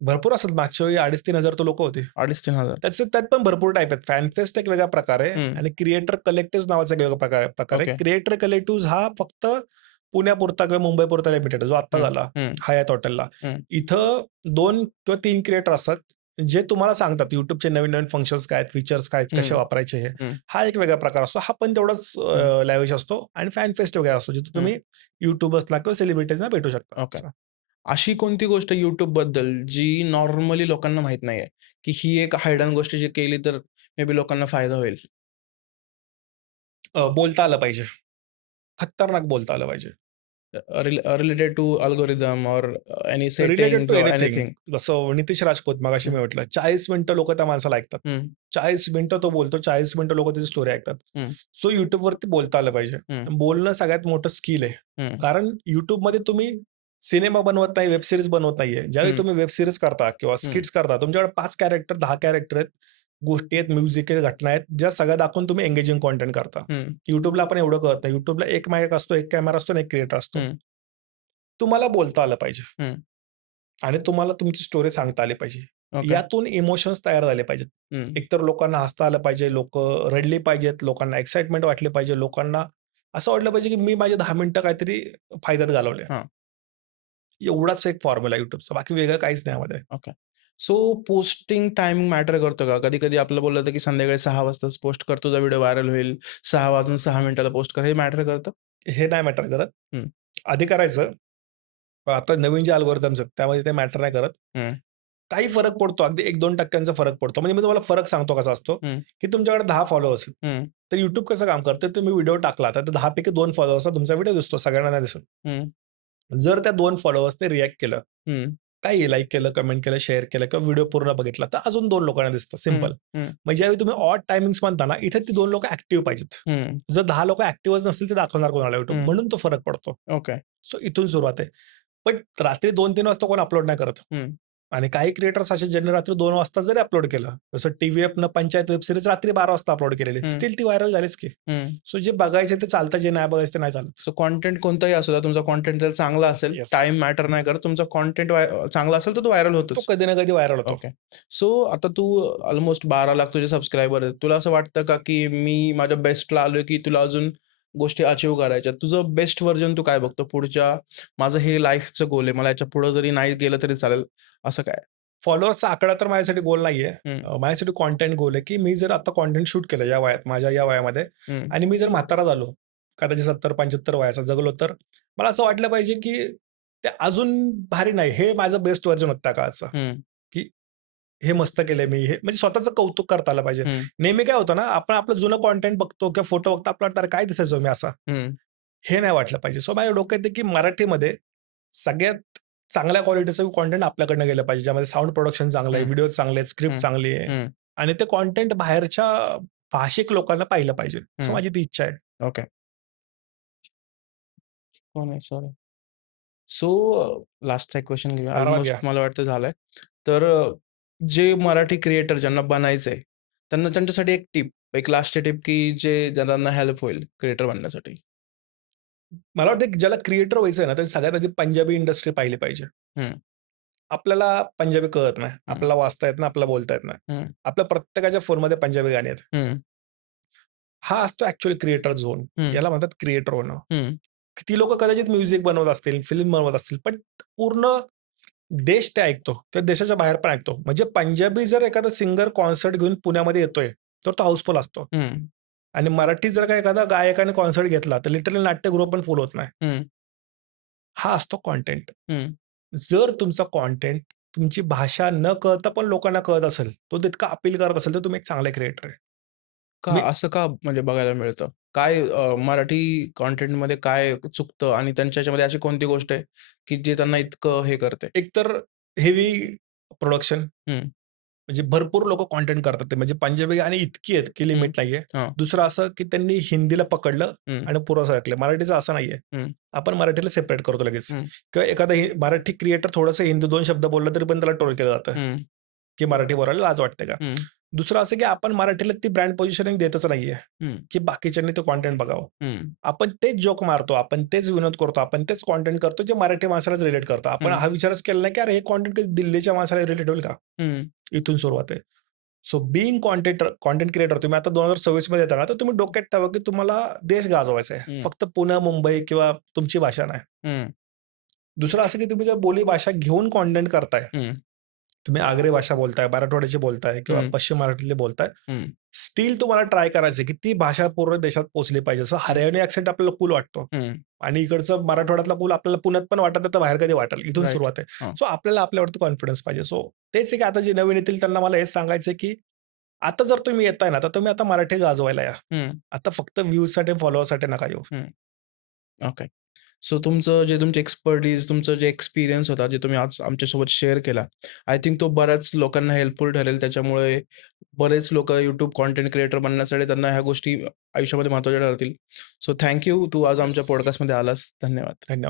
भरपूर असतात. मागच्या वेळी 2,500-3,000 तर लोकं होते. 2,500-3,000 त्यात पण भरपूर टाइप आहेत. फॅन फेस्ट एक वेगळा प्रकार आहे हं. आणि क्रिएटर कलेक्टिव्ह नावाचा एक वेगळा प्रकार आहे. ओके. क्रिएटर कलेक्टिव्ह हा फक्त पुण्यापुरता किंवा मुंबईपुरता लिमिटेड जो आत्ता हं, झाला हं, हयात हॉटेलला. हं, इथं 2 किंवा 3 क्रिएटर असतात, जे तुम्हाला सांगतात YouTubeचे नवीन-नवीन फंक्शन्स काय आहेत, फीचर्स काय आहेत, कसे हं, वापरायचे हे. हं, हा एक वेगळा प्रकार असतो. हा पण तेवढाच हं, लॅविश असतो आणि फॅन फेस्ट वेगळा असतो, जिथे हं. तुम्ही YouTubeर्सला किंवा सेलिब्रिटीजना भेटू शकता. ओके. असं. अशी कोणती गोष्ट YouTubeबद्दल जी नॉर्मली लोकांना माहीत नाहीये, की ही एक हायडन गोष्ट जी केली तर मे बी लोकांना फायदा होईल? बोलता आलं पाहिजे. खतरनाक बोलता आलं पाहिजे. रिलेटेड टू अल्गोरिदम और एनी रिलेटेड टू सेटिंग्ज और एनिथिंग. एनीथिंग? जसं नितीश राजपूत मगाशी हं, मी म्हटलं 40 मिनिटं लोकं त्या माणसाला ऐकतात. हं, 40 मिनिटं तो बोलतो, 40 मिनिटं लोकं त्याची स्टोरी ऐकतात. हं, सो YouTubeवरती बोलता आलं पाहिजे. हं, बोलणं सगळ्यात मोठं स्किल आहे. हं, कारण YouTubeमध्ये तुम्ही सिनेमा बनवत नाही, वेब सीरीज बनवत नाहीये. ज्यावेळी हं, तुम्ही वेब सीरीज करता किंवा हं, स्किट्स करता, तुमच्याकडे 5 कॅरेक्टर, 10 कॅरेक्टर आहेत, गोष्टी आहेत, म्युझिक आहे, घटना आहेत, ज्या सगळ्या दाखवून तुम्ही एंगेजिंग कंटेंट करता. हं, YouTubeला आपण एवढं कळत नाही. YouTubeला एक माईक असतो, एक कॅमेरा असतो आणि एक क्रिएटर असतो. हं. तुम्हाला बोलता आलं पाहिजे. हं, आणि तुम्हाला तुमची स्टोरी सांगता आली पाहिजे. ओके. यातून इमोशन्स तयार झाले पाहिजेत. हं, एकतर लोकांना हसता आलं पाहिजे, लोकं रडली पाहिजेत, लोकांना एक्साइटमेंट वाटली पाहिजे, लोकांना असं वाटलं पाहिजे, की मी माझे 10 मिनिटं काहीतरी फायद्यात घालवले. हां, एवढाच एक फॉर्म्युला आहे YouTubeचा. बाकी वेगळं काहीच नाही यामध्ये. Okay. So posting timing matter करतं का? कधी-कधी आपलं बोललं होतं, की संध्याकाळी 6 वाजताच पोस्ट कर, तुझा व्हिडिओ व्हायरल होईल. 6 वाजून 6 मिनिटाला पोस्ट कर. हे मॅटर करतं? हे नाही मॅटर करत. हं, आधी करायचं. पण आता नवीन जे अल्गोरिथम्स आहेत, त्यामध्ये ते मॅटर नाही करत. हं, काही फरक पडतो. अगदी 1-2% फरक पडतो. म्हणजे मी तुम्हाला फरक सांगतो कसा असतो, हं, की तुमच्याकडे 10 फॉलोअर्स आहेत. हं, तर YouTube कसं काम करतं, तुम्ही व्हिडिओ टाकला, तर 10 पैकी 2 फॉलोअर्सला तुमचा व्हिडिओ दिसतो. सगळ्यांना नाही दिसत. हं, जर त्या 2 फॉलोअर्सने रिएक्ट केलं, हं, काही लाईक केलं, कमेंट केलं, शेअर केलं किंवा व्हिडिओ पूर्ण बघितला, तर अजून 2 लोकांना दिसतं. हं, सिंपल. हं, मग ज्यावेळी तुम्ही ऑड टायमिंग्स म्हणता ना, इथे ती 2 लोकं ॲक्टिव्ह पाहिजेत. हं, जर 10 लोकं ॲक्टिव्हच नसतील, तर दाखवणार कोणाला YouTube? हं. म्हणून तो फरक पडतो. ओके. सो इथून सुरुवात आहे. पण रात्री 2-3 वाजता कोण अपलोड नाही करत. हं, आणि काही क्रिएटर्स असे ज्यांनी रात्री 2 वाजता जरी अपलोड केलं, जसं TVFनं पंचायत वेब सीरीज रात्री 12 वाजता अपलोड केलेली. हं, स्टिल ती व्हायरल झालीच की. हं. सो जे बघायचे ते चालतं, जे नाही बघायचं ते नाही चालत. सो कंटेंट कोणताही असू द्या, तुमचा कंटेंट जर चांगला असेल, येस. टाईम मॅटर नाही करत. तुमचा कंटेंट चांगला असेल, तर तो व्हायरल तो होतोच. कधी ना कधी व्हायरल होतो. ओके. सो आता तू अल्मोस्ट 12 लाख तुझे सबस्क्रायबर आहेत. तुला असं वाटतं का, की मी माझ्या बेस्टला आलोय, की तुला अजून गोष्टी अचीव्ह करायच्या? तुझं बेस्ट व्हर्जन तू काय बघतो? पुढच्या माझं हे लाईफचं गोल आहे. मला याच्या पुढे जरी नाही गेलं तरी चालेल, असं काय? फॉलोअर्सचा आकडा तर माझ्यासाठी गोल नाहीये. हं, माझ्यासाठी कंटेंट गोल आहे, की मी जर आता कंटेंट शूट केलं या वयात, माझ्या या वयामध्ये हं, आणि मी जर म्हातारा झालो, कदाचित 70-75 वयाचा जगलो, तर मला असं वाटलं पाहिजे, की ते अजून भारी नाही. हे माझं बेस्ट व्हर्जन होतं त्या काळाचं, हं, की हे मस्त केलंय मी. हे म्हणजे स्वतःचं कौतुक करता आलं पाहिजे. हं, नेहमी काय होतं ना, आपण आपलं जुनं कंटेंट बघतो किंवा फोटो बघतो, आपल्याला वाटतं, "अरे काय दिसायचो मी असा?" हं, हे नाही वाटलं पाहिजे. सो माझ्या डोक्यात आहे, की मराठीमध्ये सगळ्यात चांगल्या क्वालिटीचं कंटेंट आपल्याकडनं गेलं पाहिजे. ज्यामध्ये साउंड प्रोडक्शन चांगलं आहे, हं, व्हिडिओ चांगले आहेत, स्क्रिप्ट हं, चांगली आहे हं, आणि ते कंटेंट बाहेरच्या भाषिक लोकांना पाहिलं पाहिजे. सो हं. माझी ती इच्छा आहे. ओके. हो, नाही सॉरी. सो लास्टचा एक क्वेशन घेऊया. आरामात ऑलमोस्ट घ्या. मला वाटतं झालंय. तर जे मराठी क्रिएटर ज्यांना बनायचंय, त्यांना त्यांच्यासाठी एक टिप, एक लास्ट टिप की जे ज्यांना हेल्प होईल क्रिएटर बनण्यासाठी? मला वाटतं, की ज्याला क्रिएटर व्हायचं आहे ना, त्याने सगळ्यात आधी पंजाबी इंडस्ट्री पाहिली पाहिजे. हं, आपल्याला पंजाबी कळत नाही. हं, आपल्याला वाचता येत नाही, आपल्याला बोलता येत नाही. हं, आपल्या प्रत्येकाच्या फोनमध्ये पंजाबी गाणी आहेत. हं, हा असतो ॲक्चुअली क्रिएटर झोन. हं, याला म्हणतात क्रिएटर होणं. हं, ती लोकं कदाचित म्युझिक बनवत असतील, फिल्म बनवत असतील, पण पूर्ण देश ते ऐकतो किंवा देशाच्या बाहेर पण ऐकतो. म्हणजे पंजाबी जर एखादा सिंगर कॉन्सर्ट घेऊन पुण्यामध्ये येतोय, तर तो हाऊसफुल असतो. हं, आणि मराठी जर का एखादा गायकाने कॉन्सर्ट घेतला, तर लिटरली नाट्यगृह पण फुल होत नाही. हं, हा असतो कंटेंट. हं. जर तुमचा कंटेंट तुमची भाषा न कळता पण लोकांना कळत असेल, तो तितका अपील करत असेल, तर तुम्ही एक चांगले क्रिएटर आहे. का मी असं का म्हणजे बघायला मिळतं? काय मराठी कंटेंटमध्ये काय चुकतं आणि त्यांच्या ह्याच्यामध्ये अशी कोणती गोष्ट आहे, की जे त्यांना इतकं हे करते? एकतर हेवी प्रोडक्शन हं, म्हणजे भरपूर लोकं कंटेंट करतात ते. म्हणजे पंजाबी गाणी इतकी आहेत, की हं, लिमिट नाहीये. हां, दुसरं असं, की त्यांनी हिंदीला पकडलं हं, आणि पुरं सरकलं. मराठीचं असं नाहीये. हं, आपण मराठीला सेपरेट करतो लगेच हं, किंवा एखादा मराठी क्रिएटर थोडंसं हिंदी 2 शब्द बोलला तरी पण त्याला ट्रोल केलं जातं, हं, की मराठी बोलायला लाज वाटते का? हं, दुसरं असं की आपण मराठीला ती ब्रँड पोझिशनिंग देतच नाहीये, हं, की बाकीच्यांनी ते कॉन्टेंट बघावं. हं, आपण तेच जोक मारतो, आपण तेच विनोद करतो, आपण तेच कॉन्टेंट करतो जे मराठी माणसालाच रिलेट करतं. आपण हं, हा विचारच केला नाही की अरे हे कॉन्टेंट कधी दिल्लीच्या माणसाला रिलेट होईल का? हं, इथून सुरुवात आहे. सो बीइंग कंटेंट क्रिएटर तुम्ही आता 2026 मध्ये येता ना, तर तुम्ही डोक्यात ठेवा की तुम्हाला देश गाजवायचा आहे. हं, फक्त पुणे, मुंबई किंवा तुमची भाषा नाही. हं, दुसरं असं की तुम्ही जर बोली भाषा घेऊन कॉन्टेंट करताय, हं, तुम्ही आगरी भाषा बोलताय, मराठवाड्याची बोलताय किंवा हं, पश्चिम मराठीतली बोलताय, हं, स्टिल तुम्हाला ट्राय करायचं की ती भाषा पूर्ण देशात पोहोचली पाहिजे. जसं हरियाणी ॲक्सेंट आपल्याला कूल वाटतो हं. आणि इकडचं मराठवाड्यातला कूल आपल्याला पुण्यात पण वाटत नाही, तर बाहेर कधी वाटेल. इथून राइट. सुरुवात आहे. हां. सो आपल्याला आपल्यावरती कॉन्फिडन्स पाहिजे. सो तेच आहे की आता जे नवीन येतील त्यांना मला हेच सांगायचं की आता जर तुम्ही येताय ना, तर तुम्ही आता मराठी गाजवायला या. हं, आता फक्त व्ह्यूजसाठी, फॉलोअर्ससाठी नका येऊ. हं. ओके. सो तुमची एक्सपर्टीज, तुमचं जे एक्सपिरियन्स होता, जे तुम्ही आज आमच्यासोबत शेअर केला, आय थिंक तो बऱ्याच लोकांना हेल्पफुल ठरेल. त्याच्यामुळे बरेच लोकं YouTube कंटेंट क्रिएटर बनण्यासाठी त्यांना ह्या गोष्टी आयुष्यामध्ये महत्त्वाच्या ठरतील. So thank you. तू आज आमच्या येस. पॉडकास्टमध्ये आलास. धन्यवाद. धन्यवाद.